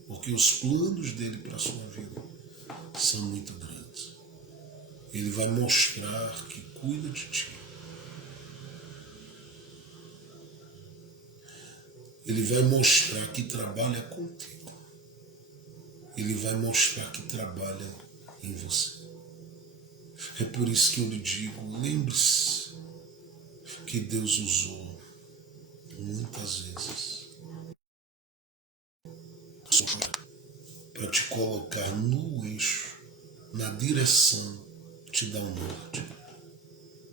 Porque os planos dele para a sua vida são muito grandes. Ele vai mostrar que cuida de ti. Ele vai mostrar que trabalha contigo. Ele vai mostrar que trabalha em você. É por isso que eu lhe digo, lembre-se que Deus usou muitas vezes para te colocar no eixo, na direção, te dar um norte.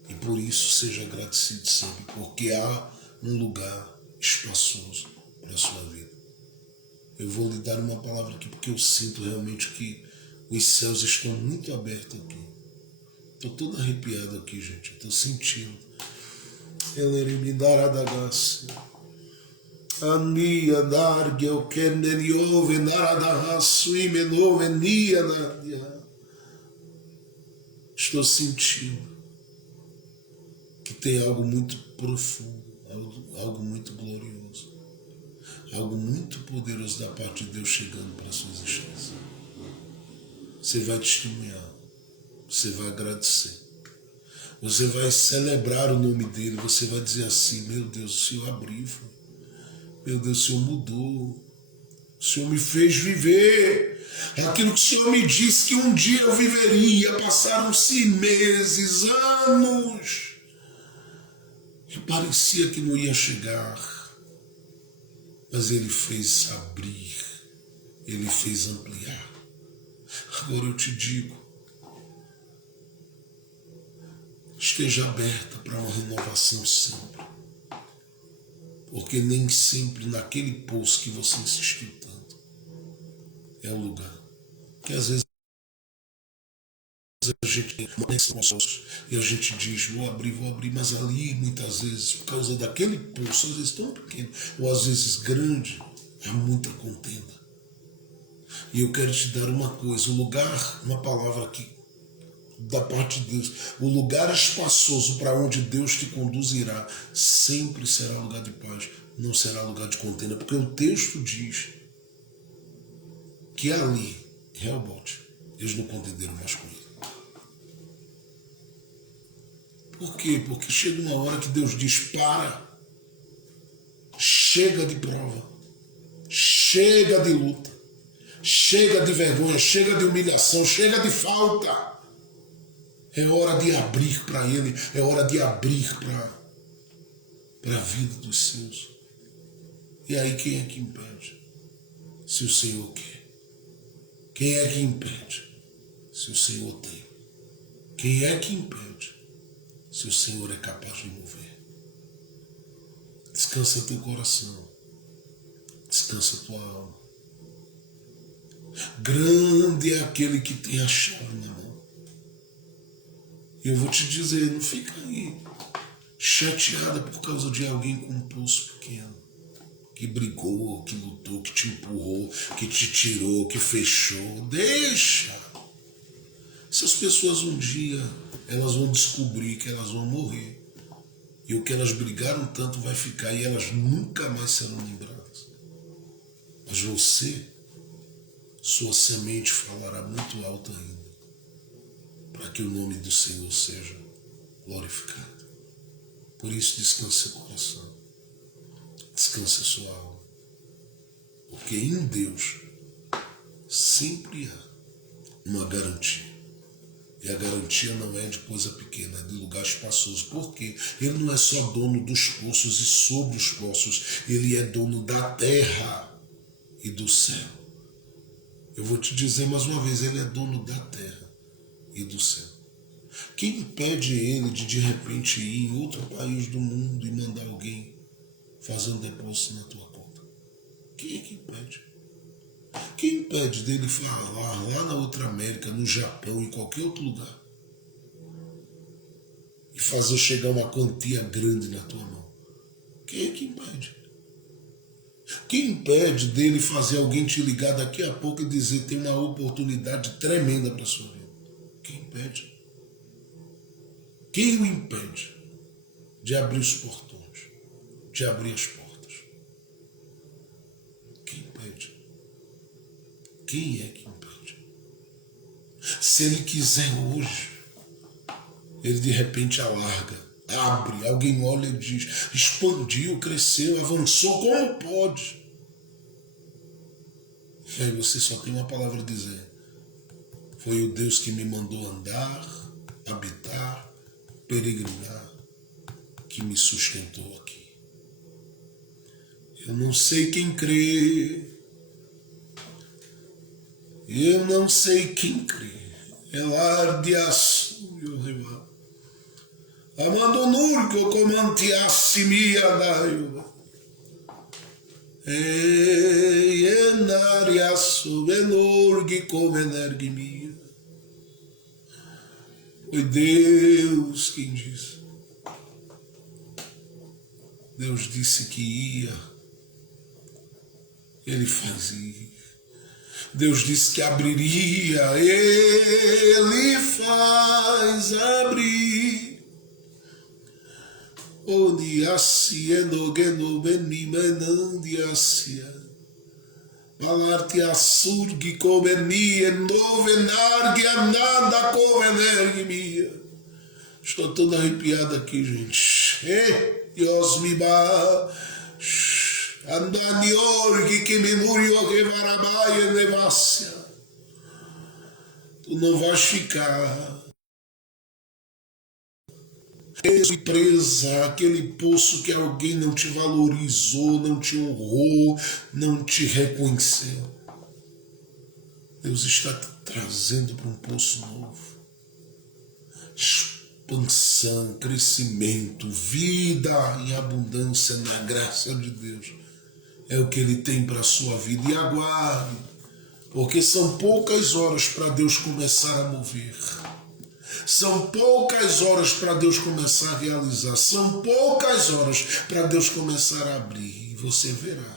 E por isso seja agradecido sempre, porque há um lugar espaçoso para a sua vida. Eu vou lhe dar uma palavra aqui porque eu sinto realmente que Os céus estão muito abertos aqui. Estou todo arrepiado aqui, gente. Estou sentindo. Elerimidaradas. Ania dargel keneliove naradahasu imenovenia nadia. Estou sentindo que tem algo muito profundo, algo muito glorioso, algo muito poderoso da parte de Deus chegando para a sua existência. Você vai testemunhar, você vai agradecer, você vai celebrar o nome dele, você vai dizer assim: meu Deus, o Senhor abriu, meu Deus, o Senhor mudou, o Senhor me fez viver aquilo que o Senhor me disse que um dia eu viveria. Passaram-se meses, anos, e parecia que não ia chegar, mas Ele fez abrir, Ele fez ampliar. Agora eu te digo, esteja aberta para uma renovação sempre, porque nem sempre naquele poço que você insistiu tanto é o lugar. Que às vezes a gente tem consciência e a gente diz: vou abrir, mas ali muitas vezes, por causa daquele poço, às vezes tão pequeno ou às vezes grande, há muita contenda. E eu quero te dar uma coisa: o lugar, uma palavra aqui da parte de Deus, o lugar espaçoso para onde Deus te conduzirá sempre será lugar de paz, não será lugar de contenda, porque o texto diz que ali, realmente, eles não contenderam mais com ele. Por quê? Porque chega uma hora que Deus diz: para, chega de prova, chega de luta, chega de vergonha, chega de humilhação, chega de falta. É hora de abrir para Ele, é hora de abrir para a vida dos seus. E aí quem é que impede? Se o Senhor quer. Quem é que impede? Se o Senhor tem. Quem é que impede? Se o Senhor é capaz de mover. Descansa teu coração. Descansa tua alma. Grande é aquele que tem a chave na mão. E eu vou te dizer, não fica aí chateada por causa de alguém com um pulso pequeno, que brigou, que lutou, que te empurrou, que te tirou, que fechou. Deixa. Essas pessoas um dia, elas vão descobrir que elas vão morrer. E o que elas brigaram tanto vai ficar e elas nunca mais serão lembradas. Mas você, sua semente falará muito alto ainda, para que o nome do Senhor seja glorificado. Por isso, descanse seu coração, descanse sua alma, porque em Deus sempre há uma garantia. E a garantia não é de coisa pequena, é de lugar espaçoso. Porque Ele não é só dono dos poços e sobre os poços, Ele é dono da terra e do céu. Eu vou te dizer mais uma vez, Ele é dono da terra e do céu. Quem impede Ele de repente ir em outro país do mundo e mandar alguém fazer um depósito na tua conta? Quem é que impede? Quem impede dele falar lá na outra América, no Japão, em qualquer outro lugar, e fazer chegar uma quantia grande na tua mão? Quem é que impede? Quem impede dele fazer alguém te ligar daqui a pouco e dizer: tem uma oportunidade tremenda para a sua vida? Quem impede? Quem o impede de abrir os portões, de abrir as portas? Quem impede? Quem é que impede? Se Ele quiser hoje, Ele de repente alarga, abre, alguém olha e diz: expandiu, cresceu, avançou, como pode? E aí você só tem uma palavra a dizer: foi o Deus que me mandou andar, habitar, peregrinar, que me sustentou aqui. Eu não sei quem crê, eu não sei quem crê. Elar de aço, eu rival. Amando nurgo comantiassi mia daio. Enaria sobenorgi como energimia. Foi Deus quem disse. Deus disse que ia, Ele fazia. Deus disse que abriria, Ele faz abrir. Odiacia no geno benimenandiacia. Valartia surgi come mia, novenargia nada come energia. Estou todo arrepiado aqui, gente. Dios me va. Andani orgi que me murió que varabaia nevácia. Tu não vais ficar presa, aquele poço que alguém não te valorizou, não te honrou, não te reconheceu. Deus está te trazendo para um poço novo. Expansão, crescimento, vida em abundância na graça de Deus. É o que Ele tem para a sua vida. E aguarde, porque são poucas horas para Deus começar a mover. São poucas horas para Deus começar a realizar. São poucas horas para Deus começar a abrir. E você verá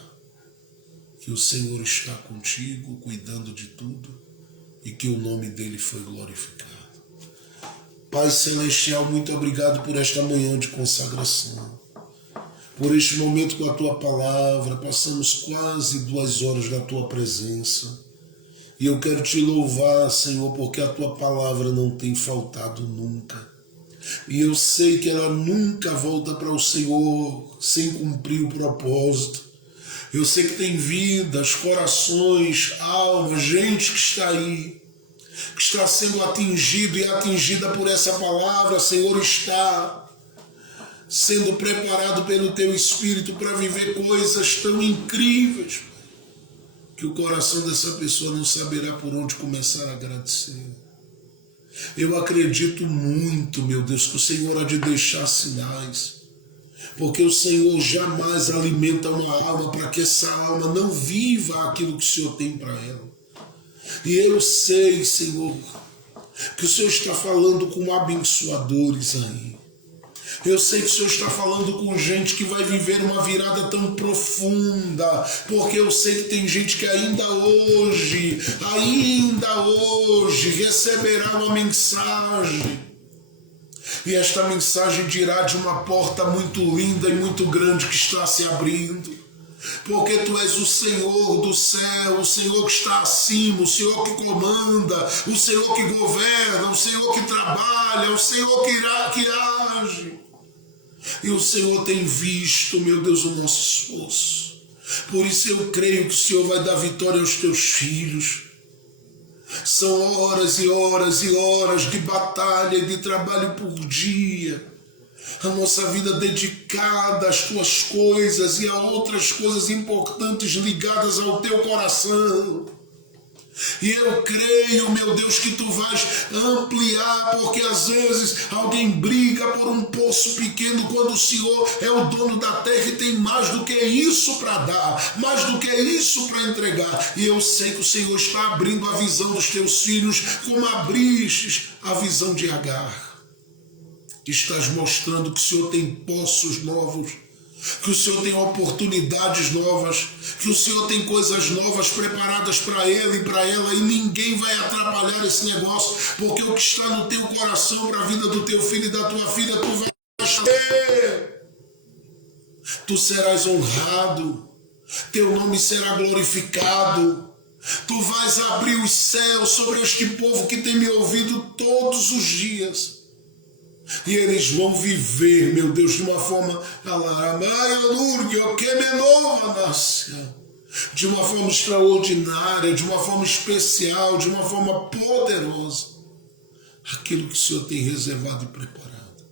que o Senhor está contigo, cuidando de tudo, e que o nome dele foi glorificado. Pai Celestial, muito obrigado por esta manhã de consagração. Por este momento com a Tua palavra, passamos quase 2 horas na Tua presença. E eu quero Te louvar, Senhor, porque a Tua palavra não tem faltado nunca. E eu sei que ela nunca volta para o Senhor sem cumprir o propósito. Eu sei que tem vidas, corações, almas, gente que está aí, que está sendo atingido e atingida por essa palavra. Senhor, está sendo preparado pelo Teu Espírito para viver coisas tão incríveis, que o coração dessa pessoa não saberá por onde começar a agradecer. Eu acredito muito, meu Deus, que o Senhor há de deixar sinais, porque o Senhor jamais alimenta uma alma para que essa alma não viva aquilo que o Senhor tem para ela. E eu sei, Senhor, que o Senhor está falando com abençoadores aí. Eu sei que o Senhor está falando com gente que vai viver uma virada tão profunda, porque eu sei que tem gente que ainda hoje receberá uma mensagem. E esta mensagem dirá de uma porta muito linda e muito grande que está se abrindo. Porque Tu és o Senhor do céu, o Senhor que está acima, o Senhor que comanda, o Senhor que governa, o Senhor que trabalha, o Senhor que age. E o Senhor tem visto, meu Deus, o nosso esforço. Por isso eu creio que o Senhor vai dar vitória aos Teus filhos. São horas e horas e horas de batalha e de trabalho por dia. A nossa vida dedicada às Tuas coisas e a outras coisas importantes ligadas ao Teu coração. E eu creio, meu Deus, que Tu vais ampliar, porque às vezes alguém briga por um poço pequeno quando o Senhor é o dono da terra e tem mais do que isso para dar, mais do que isso para entregar. E eu sei que o Senhor está abrindo a visão dos Teus filhos, como abriste a visão de Agar. Estás mostrando que o Senhor tem poços novos, que o Senhor tem oportunidades novas, que o Senhor tem coisas novas preparadas para ele e para ela, e ninguém vai atrapalhar esse negócio, porque o que está no teu coração para a vida do teu filho e da tua filha, tu vais ter. Tu serás honrado, teu nome será glorificado. Tu vais abrir os céus sobre este povo que tem me ouvido todos os dias. E eles vão viver, meu Deus, de uma forma de uma forma extraordinária, de uma forma especial, de uma forma poderosa, aquilo que o Senhor tem reservado e preparado.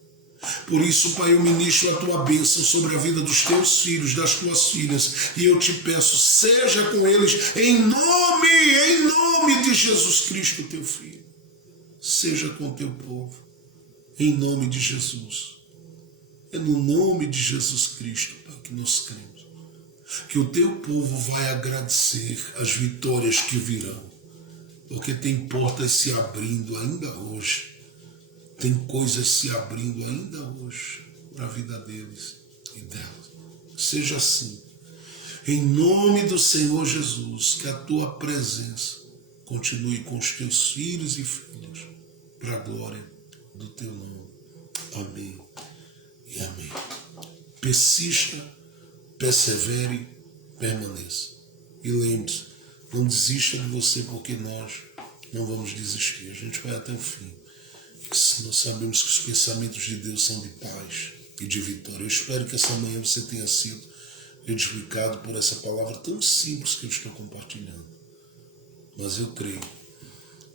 Por isso, Pai, eu ministro a Tua bênção sobre a vida dos Teus filhos, das Tuas filhas, e eu te peço, seja com eles, em nome de Jesus Cristo, Teu Filho. Seja com Teu povo. Em nome de Jesus. É no nome de Jesus Cristo, Pai, que nós cremos. que o teu povo vai agradecer as vitórias que virão, porque tem portas se abrindo ainda hoje, tem coisas se abrindo ainda hoje para a vida deles e delas. Seja assim. Em nome do Senhor Jesus, que a tua presença continue com os teus filhos e filhas, para a glória do teu nome. Amém e amém. Persista, persevere, permaneça. E lembre-se, não desista de você, porque nós não vamos desistir. A gente vai até o fim. Nós sabemos que os pensamentos de Deus são de paz e de vitória. Eu espero que essa manhã você tenha sido edificado por essa palavra tão simples que eu estou compartilhando. Mas eu creio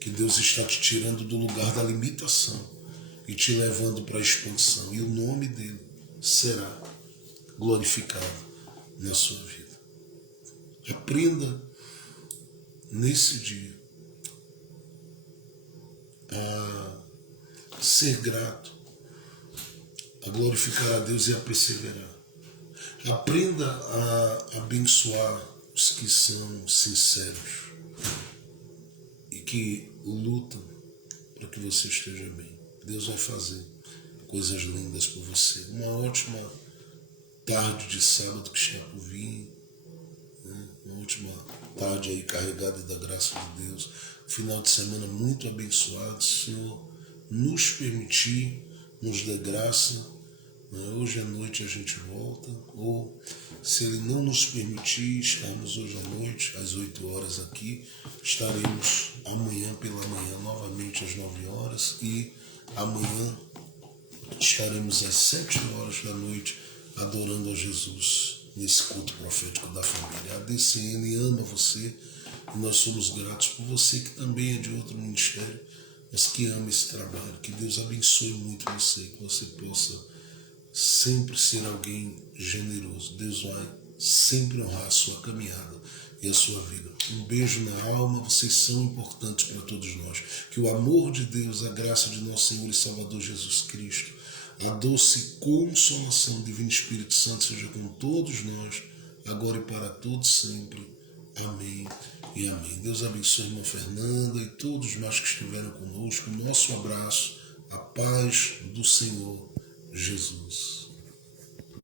que Deus está te tirando do lugar da limitação e te levando para a expansão. E o nome dele será glorificado na sua vida. Aprenda nesse dia a ser grato, a glorificar a Deus e a perseverar. Aprenda a abençoar os que são sinceros e que lutam para que você esteja bem. Deus vai fazer coisas lindas por você. Uma ótima tarde de sábado que está por vir, né? Uma última tarde aí carregada da graça de Deus. Final de semana muito abençoado. Senhor, nos permitir, nos dê graça. Hoje à noite a gente volta, ou se Ele não nos permitir estarmos hoje à noite, às 8 horas aqui, estaremos amanhã pela manhã novamente às 9 horas e amanhã estaremos às 7 horas da noite adorando a Jesus nesse culto profético da família. A DCN ama você e nós somos gratos por você que também é de outro ministério, mas que ama esse trabalho. Que Deus abençoe muito você, que você possa sempre ser alguém generoso. Deus vai sempre honrar a sua caminhada e a sua vida. Um beijo na alma, vocês são importantes para todos nós. Que o amor de Deus, a graça de nosso Senhor e Salvador Jesus Cristo, a doce consolação do Divino Espírito Santo seja com todos nós, agora e para todos sempre. Amém e amém. Deus abençoe a irmã Fernanda e todos mais que estiveram conosco. Nosso abraço, a paz do Senhor Jesus.